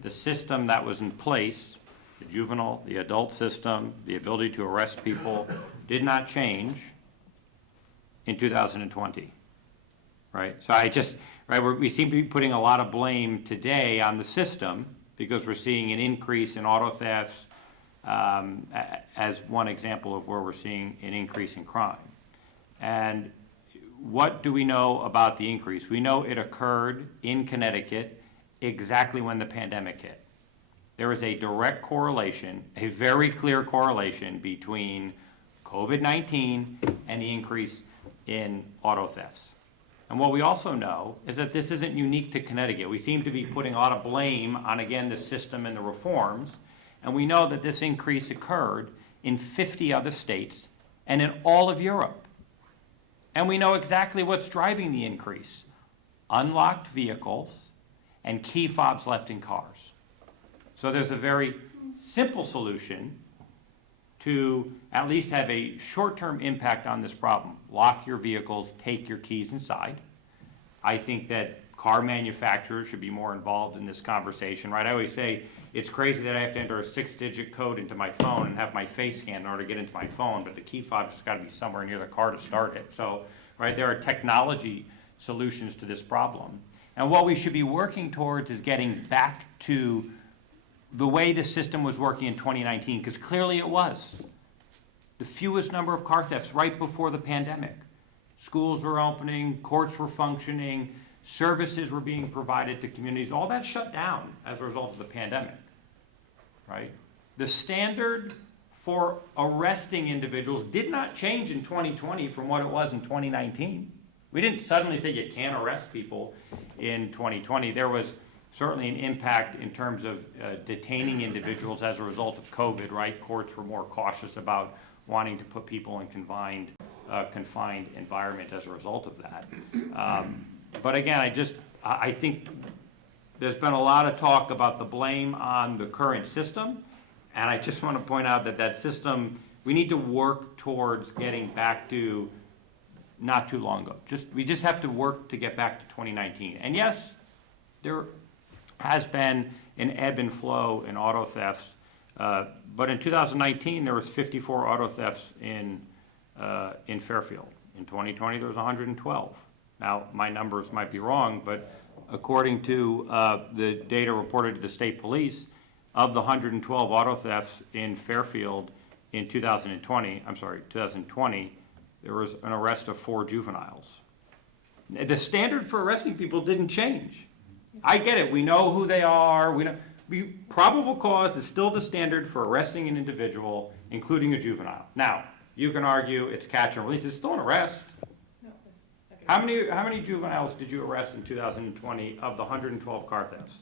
The system that was in place, the juvenile, the adult system, the ability to arrest people, did not change in 2020, right? So we seem to be putting a lot of blame today on the system because we're seeing an increase in auto thefts as one example of where we're seeing an increase in crime. And what do we know about the increase? We know it occurred in Connecticut exactly when the pandemic hit. There is a direct correlation, a very clear correlation between COVID-19 and the increase in auto thefts. And what we also know is that this isn't unique to Connecticut. We seem to be putting a lot of blame on, again, the system and the reforms, and we know that this increase occurred in 50 other states and in all of Europe. And we know exactly what's driving the increase: unlocked vehicles and key fobs left in cars. So there's a very simple solution to at least have a short-term impact on this problem. Lock your vehicles, take your keys inside. I think that car manufacturers should be more involved in this conversation, right? I always say it's crazy that I have to enter a 6-digit code into my phone and have my face scanned in order to get into my phone, but the key fob's just got to be somewhere near the car to start it. So, right, there are technology solutions to this problem. And what we should be working towards is getting back to the way the system was working in 2019, because clearly it was. The fewest number of car thefts right before the pandemic. Schools were opening, courts were functioning, services were being provided to communities. All that shut down as a result of the pandemic, right? The standard for arresting individuals did not change in 2020 from what it was in 2019. We didn't suddenly say you can't arrest people in 2020. There was certainly an impact in terms of detaining individuals as a result of COVID, right? Courts were more cautious about wanting to put people in confined environment as a result of that. But again, I think there's been a lot of talk about the blame on the current system, and I just want to point out that that system, we need to work towards getting back to not too long ago. We just have to work to get back to 2019. And yes, there has been an ebb and flow in auto thefts, but in 2019, there was 54 auto thefts in Fairfield. In 2020, there was 112. Now, my numbers might be wrong, but according to the data reported to the state police, of the 112 auto thefts in Fairfield in 2020, there was an arrest of 4 juveniles. The standard for arresting people didn't change. I get it, we know who they are, probable cause is still the standard for arresting an individual, including a juvenile. Now, you can argue it's catch and release, it's still an arrest. How many juveniles did you arrest in 2020 of the 112 car thefts?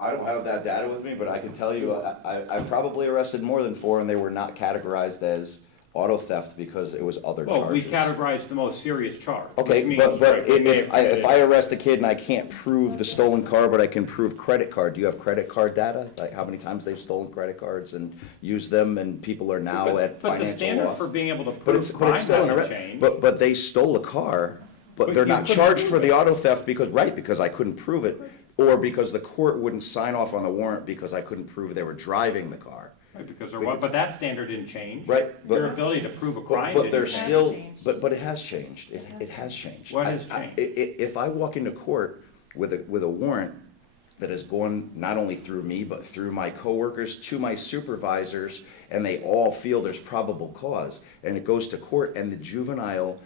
I don't have that data with me, but I can tell you, I probably arrested more than 4, and they were not categorized as auto theft because it was other charges. Well, we categorized the most serious charge. Okay, which means, but right, we may have if I arrest a kid and I can't prove the stolen car, but I can prove credit card, do you have credit card data? Like how many times they've stolen credit cards and used them, and people are now at But the financial standard loss? for being able to But prove it's crime still an hasn't arrest. changed. But they stole a car, but But they're you not couldn't charged prove for the it. auto theft because I couldn't prove it, or because the court wouldn't sign off on the warrant because I couldn't prove they were driving the car. Right, because there was, but that standard didn't change. Right, but- Your ability to prove a crime But didn't there's change. still, but it has changed. It has changed. What has I- changed? If I walk into court with a warrant that has gone not only through me, but through my coworkers, to my supervisors, and they all feel there's probable cause, and it goes to court, and the juvenile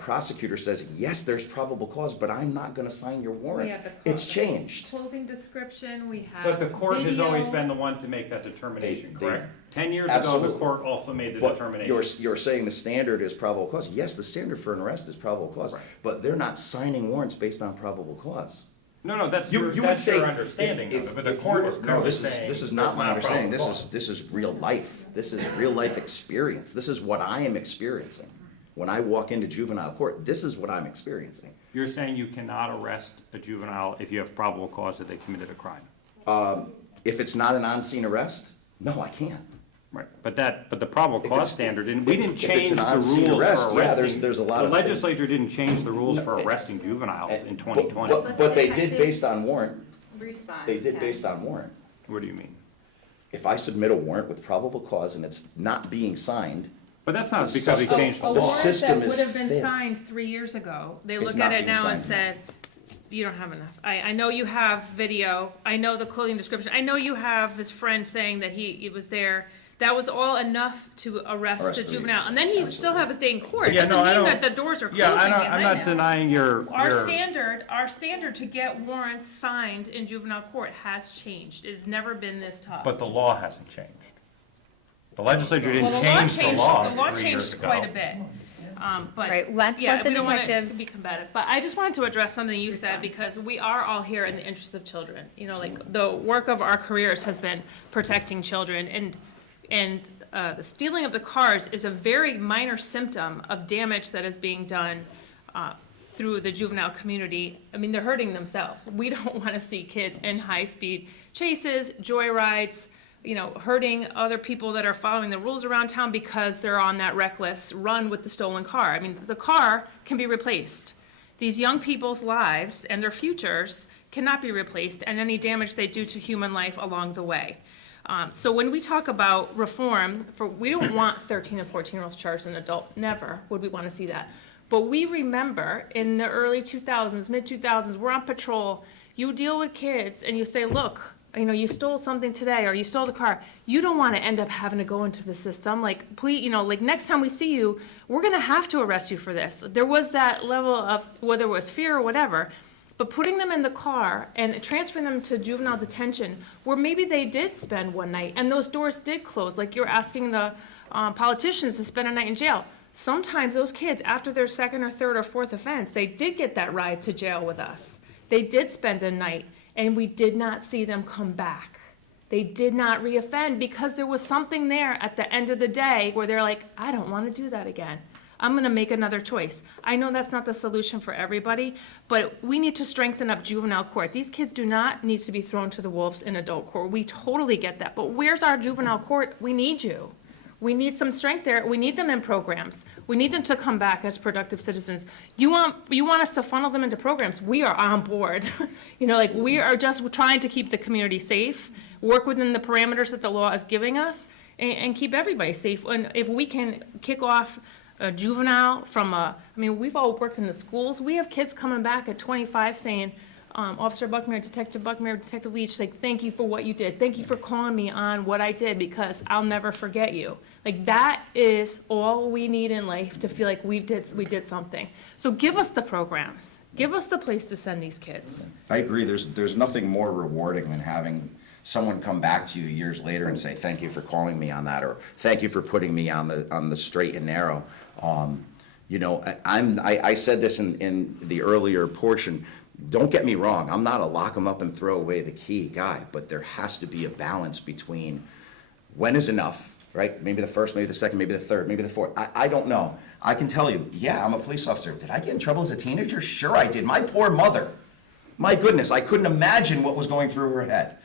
prosecutor says, yes, there's probable cause, but I'm not gonna sign your warrant. We have the It's changed. clothing description, we have But the court has video. always been the one to make that determination, They- correct? 10 years ago, the Absolutely. court also made the But determination. you're saying the standard is probable cause. Yes, the standard for an arrest is probable cause, Right. but they're not signing warrants based on probable cause. No, that's You your, would that's say your understanding of it, but the court is No, clearly this is, saying. this is there's not my a understanding, probable cause. this is real life, this is real life experience, this is what I am experiencing. When I walk into juvenile court, this is what I'm experiencing. You're saying you cannot arrest a juvenile if you have probable cause that they committed a crime? If it's not an on-scene arrest, no, I can't. Right, but the probable If cause it's- standard, we didn't if change it's an the on-scene rules arrest, for yeah, arresting. there's a lot of The things. legislature didn't change the rules for arresting juveniles in 2020. But they did based on warrant, Response. they did based on warrant. What do you mean? If I submit a warrant with probable cause and it's not being signed, But that's not The because we system- changed the A The law. warrant system that is would have been fit. signed 3 years ago, they It's look not at it being now and signed said, you don't have enough. I know you have video, I know the clothing description, I know you have his friend saying that he was there. That was all enough to arrest the Arrest the juvenile, and then he still have his day in court. Yeah, Doesn't no, I mean don't- that the doors are Yeah, closing I'm behind not him. denying your. Our standard to get warrants signed in juvenile court has changed. It's never been this tough. But the law hasn't changed. The legislature Well, didn't the law change the changed, law the law 3 years changed ago. quite a bit. But, Right, let's yeah, let the we don't want it detectives- to be combative. But I just wanted to address something you said, because we are all here in the interest of children. You know, like, the work of our careers has been protecting children, and the stealing of the cars is a very minor symptom of damage that is being done through the juvenile community. I mean, they're hurting themselves. We don't want to see kids in high-speed chases, joyrides, you know, hurting other people that are following the rules around town because they're on that reckless run with the stolen car. I mean, the car can be replaced. These young people's lives and their futures cannot be replaced, and any damage they do to human life along the way. So when we talk about reform, we don't want 13 and 14-year-olds charged as an adult. Never would we want to see that. But we remember in the early 2000s, mid-2000s, we're on patrol. You deal with kids and you say, look, you know, you stole something today, or you stole the car. You don't want to end up having to go into the system. Like, please, you know, like, next time we see you, we're going to have to arrest you for this. There was that level of, whether it was fear or whatever, but putting them in the car and transferring them to juvenile detention, where maybe they did spend one night and those doors did close, like you're asking the politicians to spend a night in jail. Sometimes those kids, after their second or third or fourth offense, they did get that ride to jail with us. They did spend a night, and we did not see them come back. They did not reoffend because there was something there at the end of the day where they're like, I don't want to do that again. I'm going to make another choice. I know that's not the solution for everybody, but we need to strengthen up juvenile court. These kids do not need to be thrown to the wolves in adult court. We totally get that. But where's our juvenile court? We need you. We need some strength there. We need them in programs. We need them to come back as productive citizens. You want us to funnel them into programs. We are on board. Like, we are just trying to keep the community safe, work within the parameters that the law is giving us, and keep everybody safe. And if we can kick off a juvenile we've all worked in the schools. We have kids coming back at 25 saying, Officer Buckmir, Detective Leetch, like, thank you for what you did. Thank you for calling me on what I did, because I'll never forget you. Like, that is all we need in life to feel like we did something. So give us the programs. Give us the place to send these kids. I agree. There's nothing more rewarding than having someone come back to you years later and say, thank you for calling me on that, or thank you for putting me on the straight and narrow. I said this in the earlier portion. Don't get me wrong, I'm not a lock them up and throw away the key guy, but there has to be a balance between when is enough, right? Maybe the first, maybe the second, maybe the third, maybe the fourth. I don't know. I can tell you, yeah, I'm a police officer. Did I get in trouble as a teenager? Sure I did. My poor mother. My goodness, I couldn't imagine what was going through her head.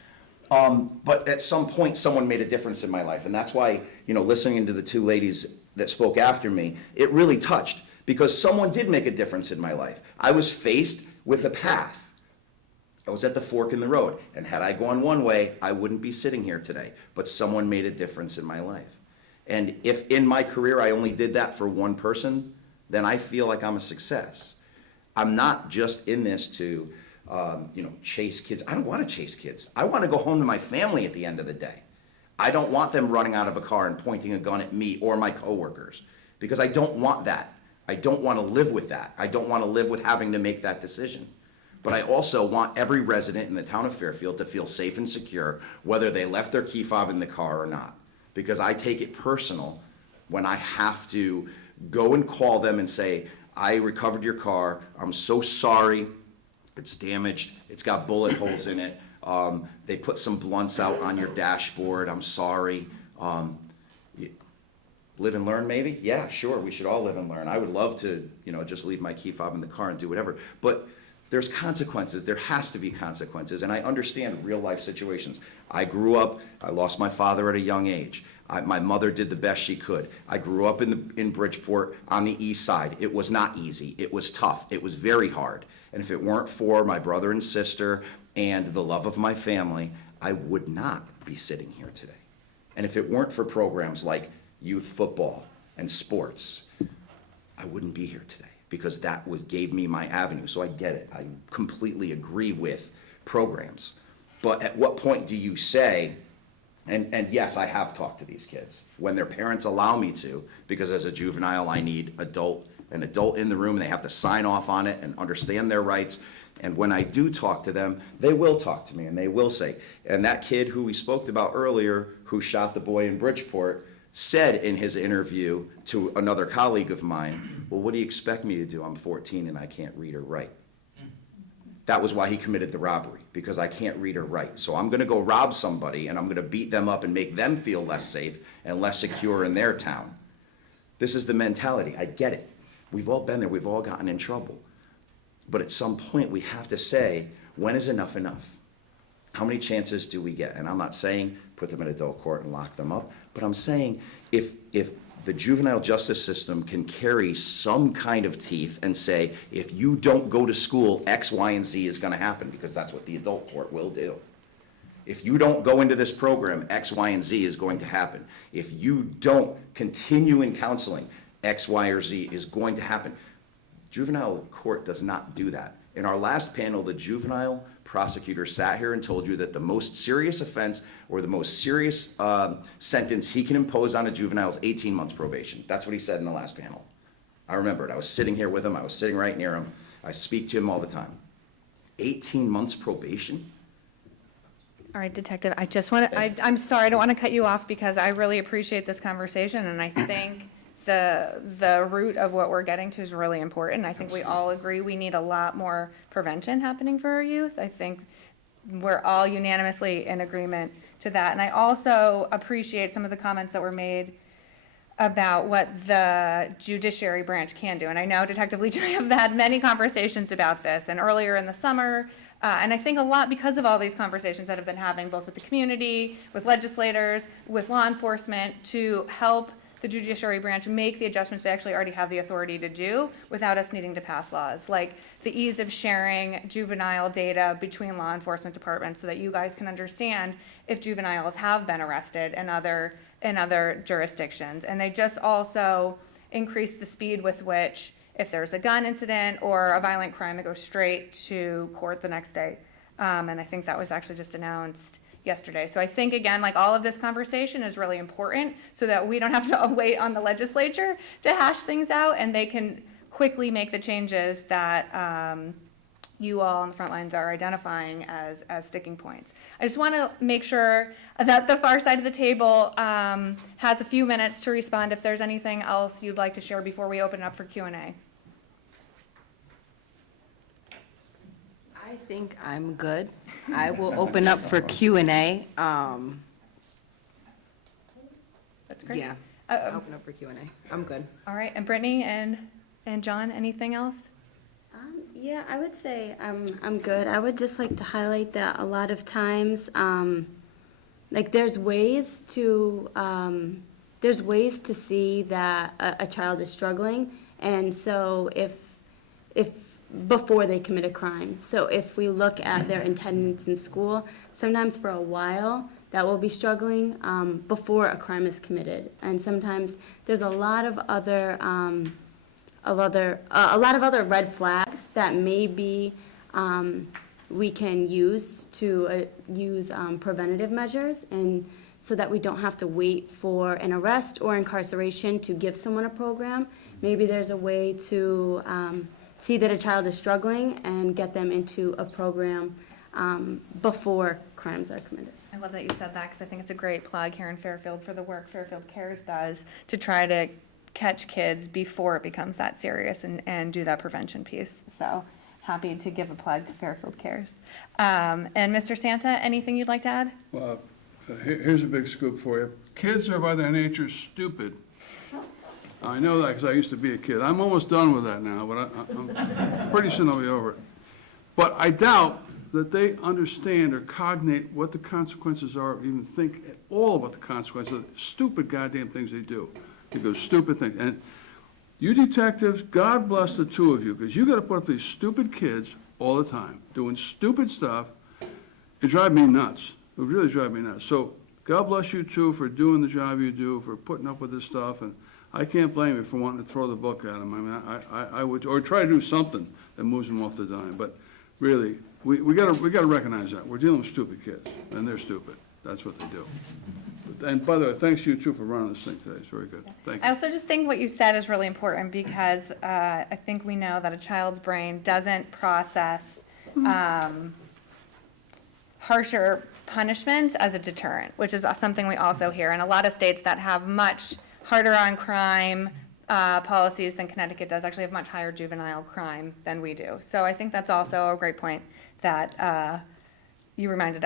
But at some point, someone made a difference in my life. And that's why, listening to the two ladies that spoke after me, it really touched, because someone did make a difference in my life. I was faced with a path. I was at the fork in the road, and had I gone one way, I wouldn't be sitting here today. But someone made a difference in my life. And if in my career I only did that for one person, then I feel like I'm a success. I'm not just in this to, chase kids. I don't want to chase kids. I want to go home to my family at the end of the day. I don't want them running out of a car and pointing a gun at me or my coworkers, because I don't want that. I don't want to live with that. I don't want to live with having to make that decision. But I also want every resident in the town of Fairfield to feel safe and secure, whether they left their key fob in the car or not. Because I take it personal when I have to go and call them and say, I recovered your car, I'm so sorry, it's damaged, it's got bullet holes in it, they put some blunts out on your dashboard, I'm sorry. Live and learn, maybe? Yeah, sure, we should all live and learn. I would love to, just leave my key fob in the car and do whatever. But there's consequences. There has to be consequences. And I understand real life situations. I grew up, I lost my father at a young age. My mother did the best she could. I grew up in Bridgeport on the east side. It was not easy. It was tough. It was very hard. And if it weren't for my brother and sister and the love of my family, I would not be sitting here today. And if it weren't for programs like youth football and sports, I wouldn't be here today, because that gave me my avenue. So I get it. I completely agree with programs. But at what point do you say, and yes, I have talked to these kids, when their parents allow me to, because as a juvenile, I need an adult in the room, and they have to sign off on it and understand their rights. And when I do talk to them, they will talk to me, and they will say, and that kid who we spoke about earlier, who shot the boy in Bridgeport, said in his interview to another colleague of mine, well, what do you expect me to do? I'm 14 and I can't read or write. That was why he committed the robbery, because I can't read or write. So I'm going to go rob somebody, and I'm going to beat them up and make them feel less safe and less secure in their town. This is the mentality. I get it. We've all been there. We've all gotten in trouble. But at some point, we have to say, when is enough enough? How many chances do we get? And I'm not saying put them in adult court and lock them up, but I'm saying if the juvenile justice system can carry some kind of teeth and say, if you don't go to school, X, Y, and Z is going to happen, because that's what the adult court will do. If you don't go into this program, X, Y, and Z is going to happen. If you don't continue in counseling, X, Y, or Z is going to happen. Juvenile court does not do that. In our last panel, the juvenile prosecutor sat here and told you that the most serious offense or the most serious sentence he can impose on a juvenile is 18 months probation. That's what he said in the last panel. I remember it. I was sitting here with him. I was sitting right near him. I speak to him all the time. 18 months probation? All right, Detective, I just want to, I'm sorry, I don't want to cut you off, because I really appreciate this conversation, and I think the root of what we're getting to is really important. I think we all agree we need a lot more prevention happening for our youth. I think we're all unanimously in agreement to that. And I also appreciate some of the comments that were made about what the judiciary branch can do. And I know Detective Leetch and I have had many conversations about this. And earlier in the summer, And I think a lot because of all these conversations that have been having, both with the community, with legislators, with law enforcement, to help the judiciary branch make the adjustments they actually already have the authority to do without us needing to pass laws, like the ease of sharing juvenile data between law enforcement departments so that you guys can understand if juveniles have been arrested in other jurisdictions. And they just also increase the speed with which, if there's a gun incident or a violent crime, it goes straight to court the next day. And I think that was actually just announced yesterday. So I think, again, like all of this conversation is really important so that we don't have to wait on the legislature to hash things out, and they can quickly make the changes that you all on the front lines are identifying as sticking points. I just want to make sure that the far side of the table has a few minutes to respond if there's anything else you'd like to share before we open it up for Q&A. I think I'm good. I will open up for Q&A. That's great. Yeah, I'll open up for Q&A. I'm good. All right, and Brittany and John, anything else? Yeah, I would say I'm good. I would just like to highlight that a lot of times, like there's ways to see that a child is struggling, and so if before they commit a crime. So if we look at their attendance in school, sometimes for a while that will be struggling before a crime is committed, and sometimes there's a lot of other red flags that maybe we can use to use preventative measures, and so that we don't have to wait for an arrest or incarceration to give someone a program. Maybe there's a way to see that a child is struggling and get them into a program before crimes are committed. I love that you said that because I think it's a great plug here in Fairfield for the work Fairfield Cares does to try to catch kids before it becomes that serious and do that prevention piece. So happy to give a plug to Fairfield Cares. And Mr. Santa, anything you'd like to add? Well, here's a big scoop for you. Kids are by their nature stupid. I know that because I used to be a kid. I'm almost done with that now, but I'm pretty soon I'll be over it. But I doubt that they understand or cognate what the consequences are, or even think at all about the consequences of the stupid goddamn things they do. They go stupid things. And you detectives, God bless the two of you, because you got to put up with these stupid kids all the time, doing stupid stuff. It drives me nuts. It would really drive me nuts. So God bless you two for doing the job you do, for putting up with this stuff, and I can't blame you for wanting to throw the book at them. I mean, I would, or try to do something that moves them off the dime. But really, we got to recognize that we're dealing with stupid kids, and they're stupid. That's what they do. And by the way, thanks to you too for running this thing today. It's very good. Thank I you. also just think what you said is really important because I think we know that a child's brain doesn't process harsher punishments as a deterrent, which is something we also hear. In a lot of states that have much harder on crime policies than Connecticut does, actually have much higher juvenile crime than we do. So I think that's also a great point that you reminded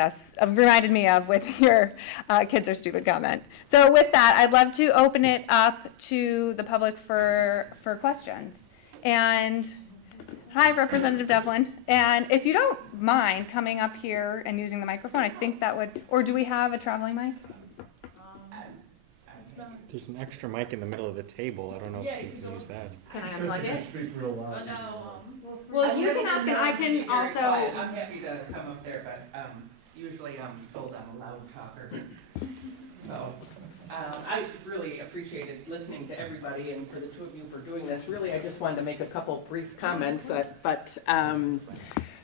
me of with your kids are stupid comment. So with that, I'd love to open it up to the public for questions. And hi, Representative Devlin. And if you don't mind coming up here and using the microphone, I think that would, or do we have a traveling mic? There's an extra mic in the middle of the table. I don't know if you can use that. Can I unplug it? Speak real loud. Well, you can ask, and I can also. I'm happy to come up there, but usually I'm told I'm a loud talker. So I really appreciated listening to everybody, and for the two of you for doing this. Really, I just wanted to make a couple brief comments.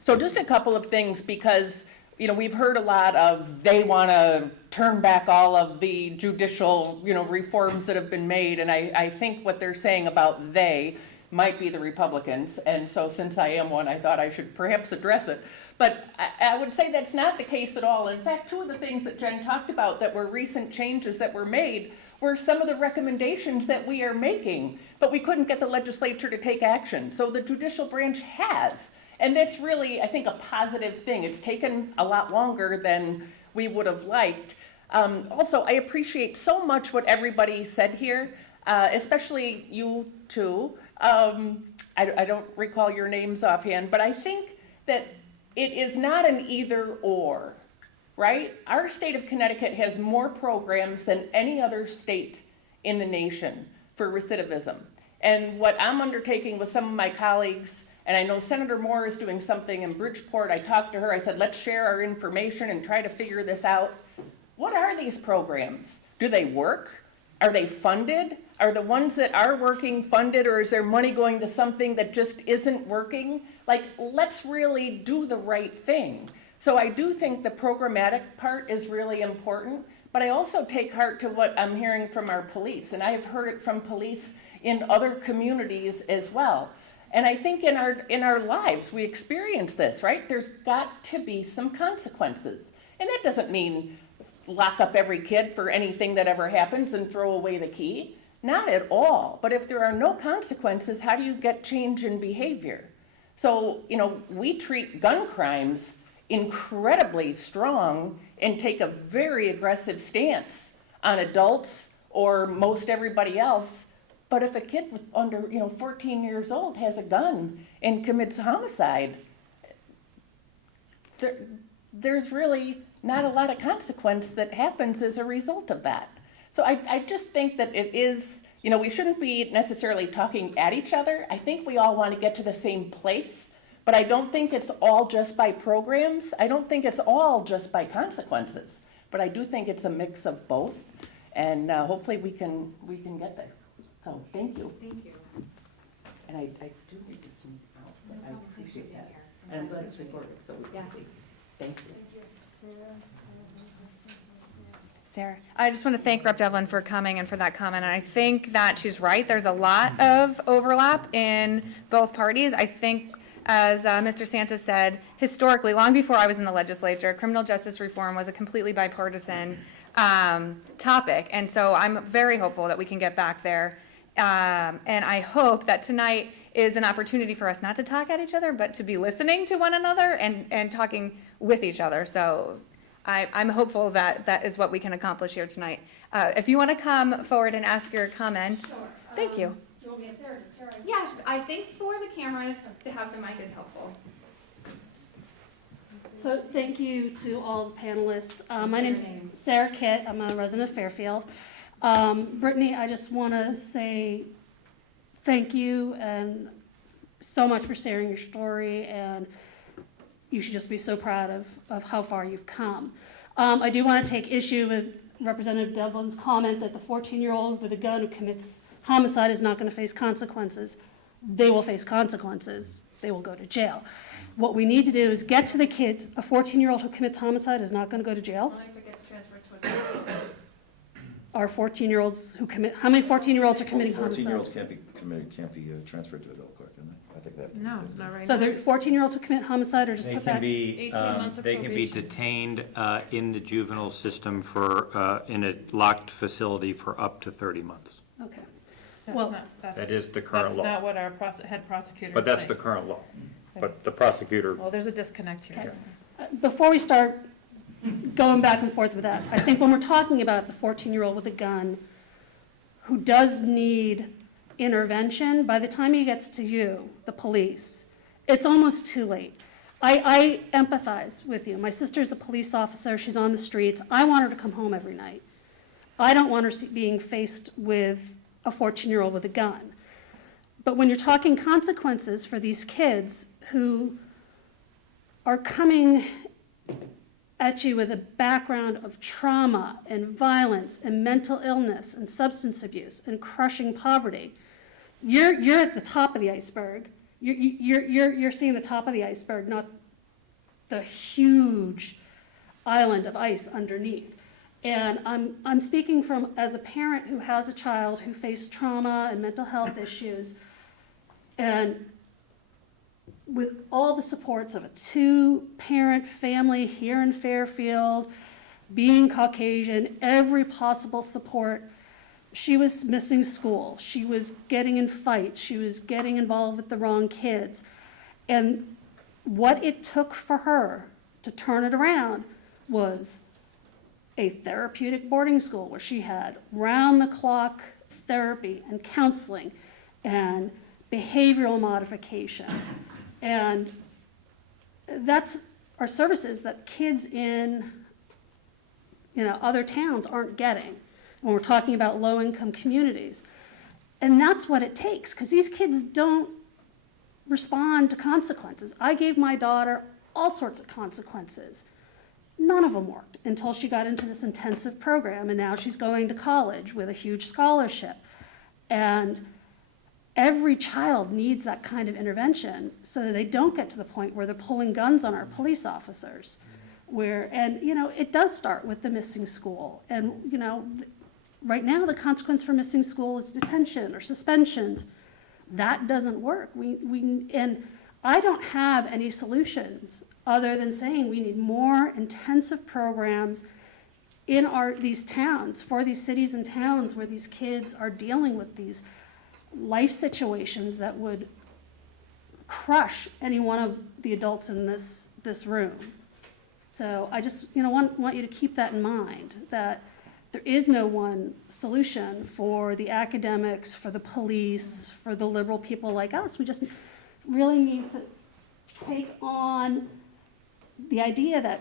So just a couple of things, because we've heard a lot of they want to turn back all of the judicial reforms that have been made, and I think what they're saying about they might be the Republicans, and so since I am one, I thought I should perhaps address it. But I would say that's not the case at all. In fact, two of the things that Jen talked about that were recent changes that were made were some of the recommendations that we are making, but we couldn't get the legislature to take action. So the judicial branch has, and that's really, I think, a positive thing. It's taken a lot longer than we would have liked. Also, I appreciate so much what everybody said here, especially you two. I don't recall your names offhand, but I think that it is not an either or, right? Our state of Connecticut has more programs than any other state in the nation for recidivism. And what I'm undertaking with some of my colleagues, and I know Senator Moore is doing something in Bridgeport. I talked to her, I said, let's share our information and try to figure this out. What are these programs? Do they work? Are they funded? Are the ones that are working funded, or is there money going to something that just isn't working? Like, let's really do the right thing. So I do think the programmatic part is really important, but I also take heart to what I'm hearing from our police, and I have heard it from police in other communities as well. And I think in our lives, we experience this, right? There's got to be some consequences. And that doesn't mean lock up every kid for anything that ever happens and throw away the key. Not at all. But if there are no consequences, how do you get change in behavior? So, we treat gun crimes incredibly strong and take a very aggressive stance on adults or most everybody else. But if a kid under 14 years old has a gun and commits homicide, there's really not a lot of consequence that happens as a result of that. So I just think that it is, we shouldn't be necessarily talking at each other. I think we all want to get to the same place, but I don't think it's all just by programs. I don't think it's all just by consequences, but I do think it's a mix of both, and hopefully we can get there. So, thank you. Thank you. And I do need to zoom out, but I appreciate that. And I'm glad it's recorded, so we can see. Thank you. Sarah, I just want to thank Rep. Devlin for coming and for that comment. And I think that she's right. There's a lot of overlap in both parties. I think, as Mr. Santos said, historically, long before I was in the legislature, criminal justice reform was a completely bipartisan topic. And so I'm very hopeful that we can get back there. And I hope that tonight is an opportunity for us not to talk at each other, but to be listening to one another and talking with each other. So I'm hopeful that that is what we can accomplish here tonight. If you want to come forward and ask your comment. Sure. Thank you. Do you want me up there or just Terry? Yeah, I think for the cameras, to have the mic is helpful. So thank you to all the panelists. My name's Sarah Kitt. I'm a resident of Fairfield. Brittany, I just want to say thank you and so much for sharing your story, and you should just be so proud of how far you've come. I do want to take issue with Representative Devlin's comment that the 14-year-old with a gun who commits homicide is not going to face consequences. They will face consequences. They will go to jail. What we need to do is get to the kids. A 14-year-old who commits homicide is not going to go to jail. Only if it gets transferred to a jail. Are 14-year-olds who commit, how many 14-years are committing homicide? 14-year-olds can't be transferred to adult court, can they? I think they have to. No, not right So now. the 14-year-olds who commit homicide are just They put can back? be, 18 months of they can be probation. detained in the juvenile system for, in a locked facility for up to 30 months. Okay. That's Well, not- That is the current law. That's not what our head prosecutor But is that's the saying. current law. But the prosecutor, Well, there's a disconnect here. Before we start going back and forth with that, I think when we're talking about the 14-year-old with a gun who does need intervention, by the time he gets to you, the police, it's almost too late. I empathize with you. My sister's a police officer. She's on the streets. I want her to come home every night. I don't want her being faced with a 14-year-old with a gun. But when you're talking consequences for these kids who are coming at you with a background of trauma and violence and mental illness and substance abuse and crushing poverty, you're at the top of the iceberg. You're seeing the top of the iceberg, not the huge island of ice underneath. And I'm speaking from as a parent who has a child who faced trauma and mental health issues, and with all the supports of a two-parent family here in Fairfield, being Caucasian, every possible support. She was missing school. She was getting in fights. She was getting involved with the wrong kids. And what it took for her to turn it around was a therapeutic boarding school where she had round-the-clock therapy and counseling and behavioral modification. And that's our services that kids in, other towns aren't getting when we're talking about low-income communities. And that's what it takes, because these kids don't respond to consequences. I gave my daughter all sorts of consequences. None of them worked until she got into this intensive program, and now she's going to college with a huge scholarship. And every child needs that kind of intervention so that they don't get to the point where they're pulling guns on our police officers. It does start with the missing school. And, right now the consequence for missing school is detention or suspensions. That doesn't work. And I don't have any solutions other than saying we need more intensive programs in these towns, for these cities and towns where these kids are dealing with these life situations that would crush any one of the adults in this room. So I just want you to keep that in mind, that there is no one solution for the academics, for the police, for the liberal people like us. We just really need to take on the idea that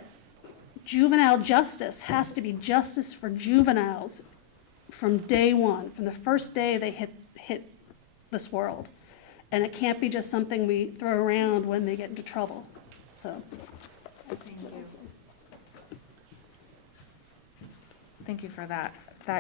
juvenile justice has to be justice for juveniles from day one, from the first day they hit this world. And it can't be just something we throw around when they get into trouble. So. Thank you for that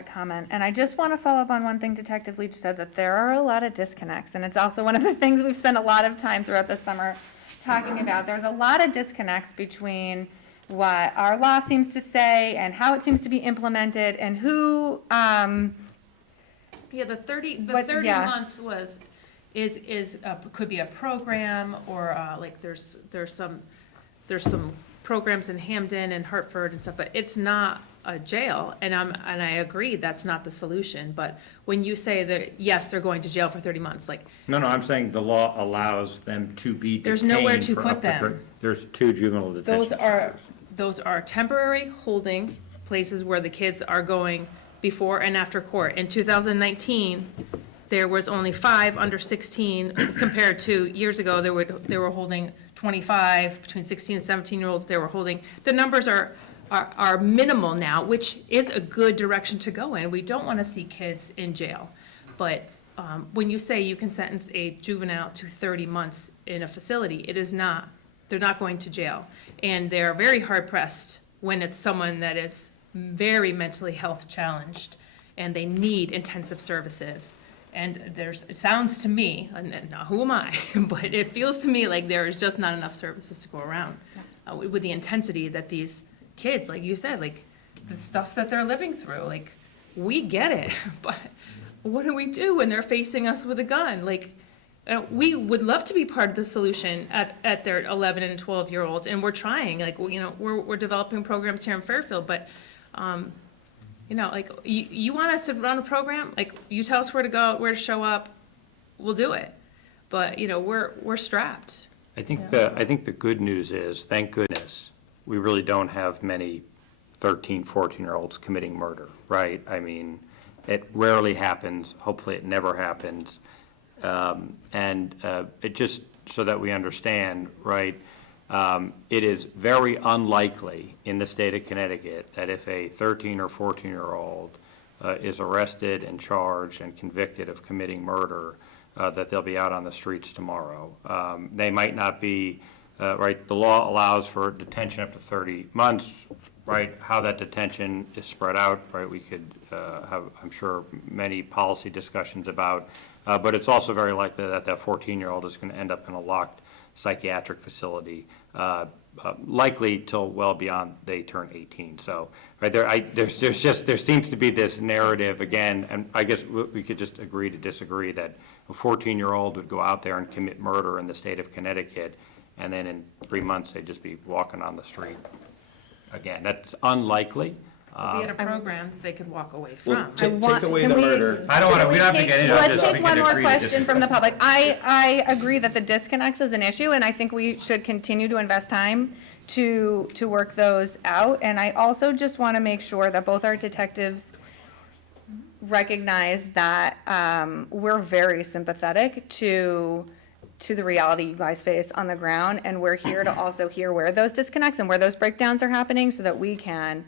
comment. And I just want to follow up on one thing Detective Leetch said, that there are a lot of disconnects. And it's also one of the things we've spent a lot of time throughout the summer talking about. There's a lot of disconnects between what our law seems to say and how it seems to be implemented and who, Yeah, the 30 yeah. months could be a program, or like there's some programs in Hamden and Hartford and stuff, but it's not a jail. And I agree that's not the solution. But when you say that, yes, they're going to jail for 30 months, like, No, I'm saying the law allows them to be detained. There's nowhere to for put up to them. There's 2 juvenile detention centers. those are temporary holding places where the kids are going before and after court. In 2019, there was only 5 under 16 compared to years ago, they were holding 25, between 16 and 17-year-olds, they were holding. The numbers are minimal now, which is a good direction to go in. We don't want to see kids in jail. But when you say you can sentence a juvenile to 30 months in a facility, it is not. They're not going to jail. And they're very hard-pressed when it's someone that is very mentally health challenged and they need intensive services. And it sounds to me, and now who am I, but it feels to me like there is just not enough services to go around with the intensity that these kids, like you said, like the stuff that they're living through, like we get it, but what do we do when they're facing us with a gun? Like, we would love to be part of the solution at their 11 and 12-year-olds, and we're trying, like, we're developing programs here in Fairfield, but like, you want us to run a program, like, you tell us where to go, where to show up, we'll do it. But, we're strapped. I think the good news is, thank goodness, we really don't have many 13, 14-year-olds committing murder, right? I mean, it rarely happens. Hopefully it never happens. It just, so that we understand, right, it is very unlikely in the state of Connecticut that if a 13 or 14-year-old is arrested and charged and convicted of committing murder, that they'll be out on the streets tomorrow. They might not be, right, the law allows for detention up to 30 months, right? How that detention is spread out, right, we could have, I'm sure, many policy discussions about. But it's also very likely that that 14-year-old is going to end up in a locked psychiatric facility, likely till well beyond they turn 18. So, right there seems to be this narrative again, and I guess we could just agree to disagree that a 14-year-old would go out there and commit murder in the state of Connecticut, and then in 3 months they'd just be walking on the street again. That's unlikely. Be at a program that they could walk away Well, from. take away the murder. I don't want to, we don't have to get into it. Let's take one more question from the public. I agree that the disconnects is an issue, and I think we should continue to invest time to work those out. And I also just want to make sure that both our detectives recognize that we're very sympathetic to to the reality you guys face on the ground, and we're here to also hear where those disconnects and where those breakdowns are happening so that we can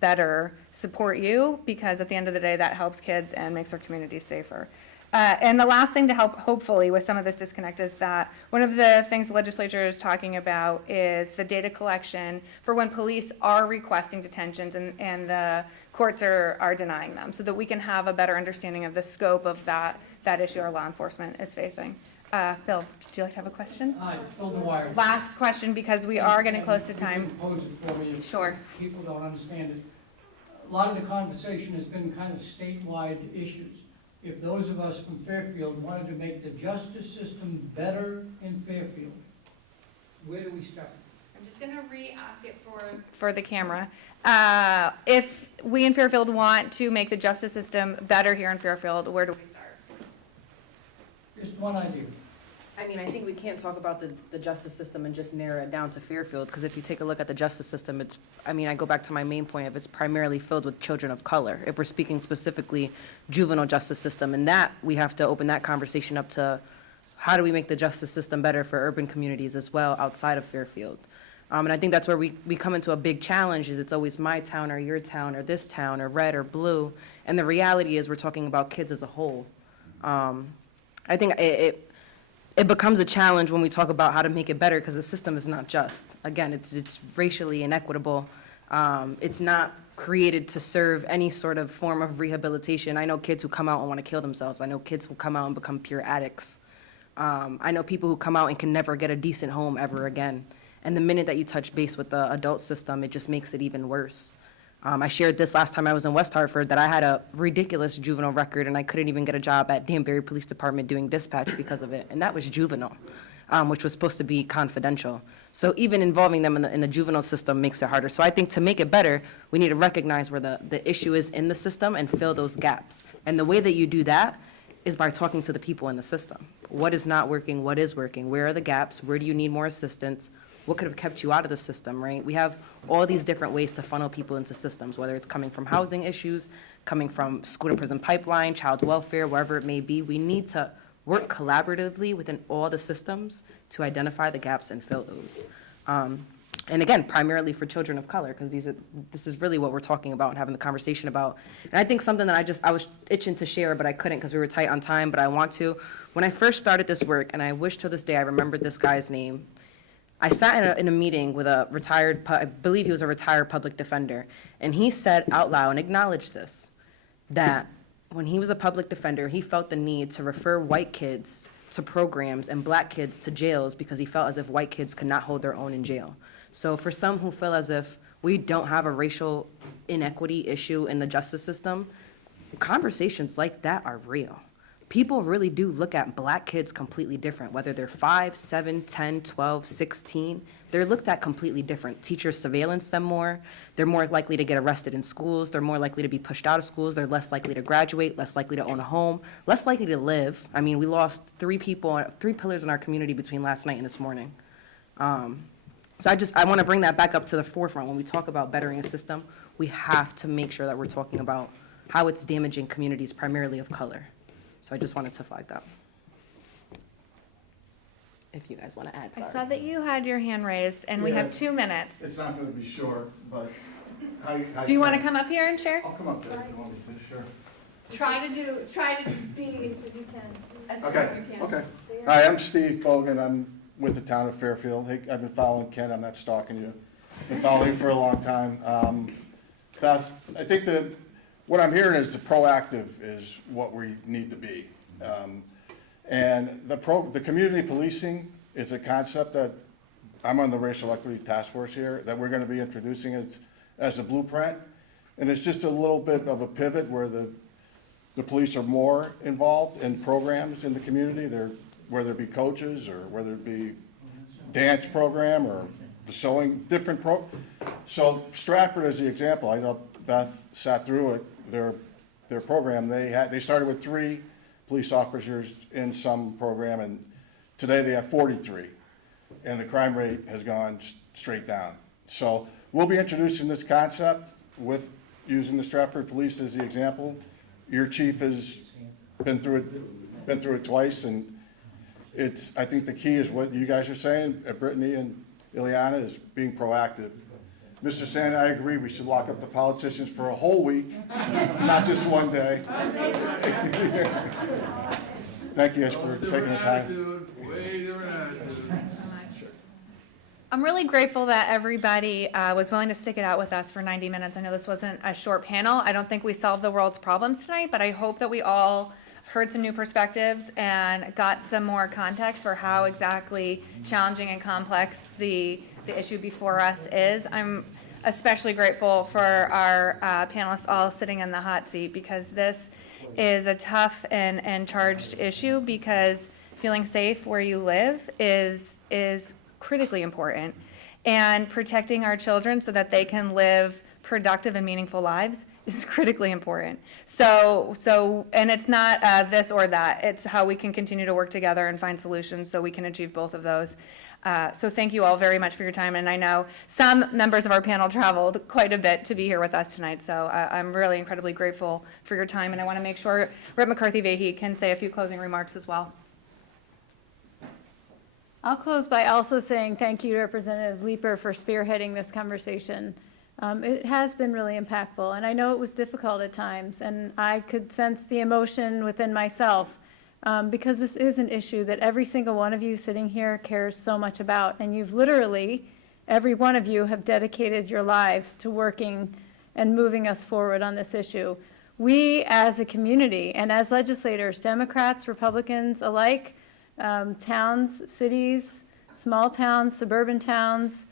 better support you, because at the end of the day, that helps kids and makes our communities safer. And the last thing to help, hopefully, with some of this disconnect is that one of the things the legislature is talking about is the data collection for when police are requesting detentions and the courts are denying them, so that we can have a better understanding of the scope of that issue our law enforcement is facing. Phil, would you like to have a question? Hi, Phil Dwyer. Last question, because we are getting close to time. Pose it for me if Sure. people don't understand it. A lot of the conversation has been kind of statewide issues. If those of us from Fairfield wanted to make the justice system better in Fairfield, where do we start? I'm just going to re-ask it for the camera. If we in Fairfield want to make the justice system better here in Fairfield, where do we start? Just one idea. I mean, I think we can't talk about the justice system and just narrow it down to Fairfield, because if you take a look at the justice system, I go back to my main point of it's primarily filled with children of color. If we're speaking specifically juvenile justice system, and that, we have to open that conversation up to how do we make the justice system better for urban communities as well outside of Fairfield. And I think that's where we come into a big challenge, is it's always my town or your town or this town or red or blue. And the reality is we're talking about kids as a whole. I think it becomes a challenge when we talk about how to make it better, because the system is not just. Again, it's racially inequitable. It's not created to serve any sort of form of rehabilitation. I know kids who come out and want to kill themselves. I know kids who come out and become pure addicts. I know people who come out and can never get a decent home ever again. And the minute that you touch base with the adult system, it just makes it even worse. I shared this last time I was in West Hartford, that I had a ridiculous juvenile record and I couldn't even get a job at Danbury Police Department doing dispatch because of it. And that was juvenile, which was supposed to be confidential. So even involving them in the juvenile system makes it harder. So I think to make it better, we need to recognize where the issue is in the system and fill those gaps. And the way that you do that is by talking to the people in the system. What is not working? What is working? Where are the gaps? Where do you need more assistance? What could have kept you out of the system, right? We have all these different ways to funnel people into systems, whether it's coming from housing issues, coming from school to prison pipeline, child welfare, wherever it may be. We need to work collaboratively within all the systems to identify the gaps and fill those. And again, primarily for children of color, because this is really what we're talking about and having the conversation about. And I think something that I was itching to share, but I couldn't because we were tight on time, but I want to. When I first started this work, and I wish to this day I remembered this guy's name, I sat in a meeting with a retired, I believe he was a retired public defender, and he said out loud, and acknowledged this, that when he was a public defender, he felt the need to refer white kids to programs and black kids to jails because he felt as if white kids could not hold their own in jail. So for some who feel as if we don't have a racial inequity issue in the justice system, conversations like that are real. People really do look at black kids completely different, whether they're 5, 7, 10, 12, 16. They're looked at completely different. Teachers surveillance them more. They're more likely to get arrested in schools. They're more likely to be pushed out of schools. They're less likely to graduate, less likely to own a home, less likely to live. I mean, we lost 3 pillars in our community between last night and this morning. So I want to bring that back up to the forefront. When we talk about bettering a system, we have to make sure that we're talking about how it's damaging communities primarily of color. So I just wanted to flag that. If you guys want to add, I sorry. saw that you had your hand raised, and we have 2 minutes. It's not going to be short, but Do you want to come up here and share? I'll come up there if you want me to, sure. Try to be, if you can, as close Okay, as you can. okay. Hi, I'm Steve Bogan. I'm with the town of Fairfield. Hey, I've been following Ken. I'm not stalking you. Been following you for a long time. Beth, I think that what I'm hearing is the proactive is what we need to be. And the community policing is a concept that I'm on the racial equity task force here, that we're going to be introducing as a blueprint. And it's just a little bit of a pivot where the police are more involved in programs in the community, whether it be coaches or whether it be dance program or the sewing, So Stratford is the example. I know Beth sat through it. Their program, they started with 3 police officers in some program, and today they have 43, and the crime rate has gone straight down. So we'll be introducing this concept with using the Stratford Police as the example. Your chief has been through it twice, and I think the key is what you guys are saying, Brittany and Iliana, is being proactive. Mr. Sandin, I agree, we should lock up the politicians for a whole week, not just one day. Thank you guys for taking the time. I'm really grateful that everybody was willing to stick it out with us for 90 minutes. I know this wasn't a short panel. I don't think we solved the world's problems tonight, but I hope that we all heard some new perspectives and got some more context for how exactly challenging and complex the issue before us is. I'm especially grateful for our panelists all sitting in the hot seat, because this is a tough and charged issue, because feeling safe where you live is critically important, and protecting our children so that they can live productive and meaningful lives is critically important. And it's not this or that. It's how we can continue to work together and find solutions so we can achieve both of those. So thank you all very much for your time. And I know some members of our panel traveled quite a bit to be here with us tonight. So I'm really incredibly grateful for your time. And I want to make sure Rep. McCarthy Vahey can say a few closing remarks as well. I'll close by also saying thank you to Representative Leeper for spearheading this conversation. It has been really impactful, and I know it was difficult at times, and I could sense the emotion within myself, because this is an issue that every single one of you sitting here cares so much about, and you've literally, every one of you, have dedicated your lives to working and moving us forward on this issue. We, as a community and as legislators, Democrats, Republicans alike, towns, cities, small towns, suburban towns,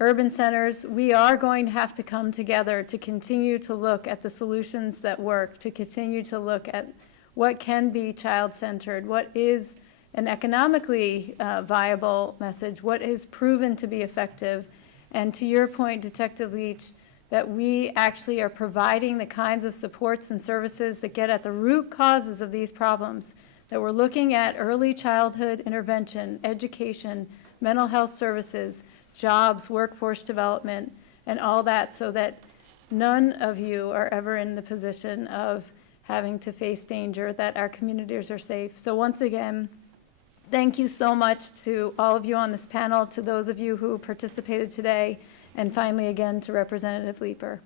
urban centers, we are going to have to come together to continue to look at the solutions that work, to continue to look at what can be child-centered, what is an economically viable message, what is proven to be effective, and to your point, Detective Leetch, that we actually are providing the kinds of supports and services that get at the root causes of these problems, that we're looking at early childhood intervention, education, mental health services, jobs, workforce development, and all that, so that none of you are ever in the position of having to face danger, that our communities are safe. So once again, thank you so much to all of you on this panel, to those of you who participated today, and finally again to Representative Leeper.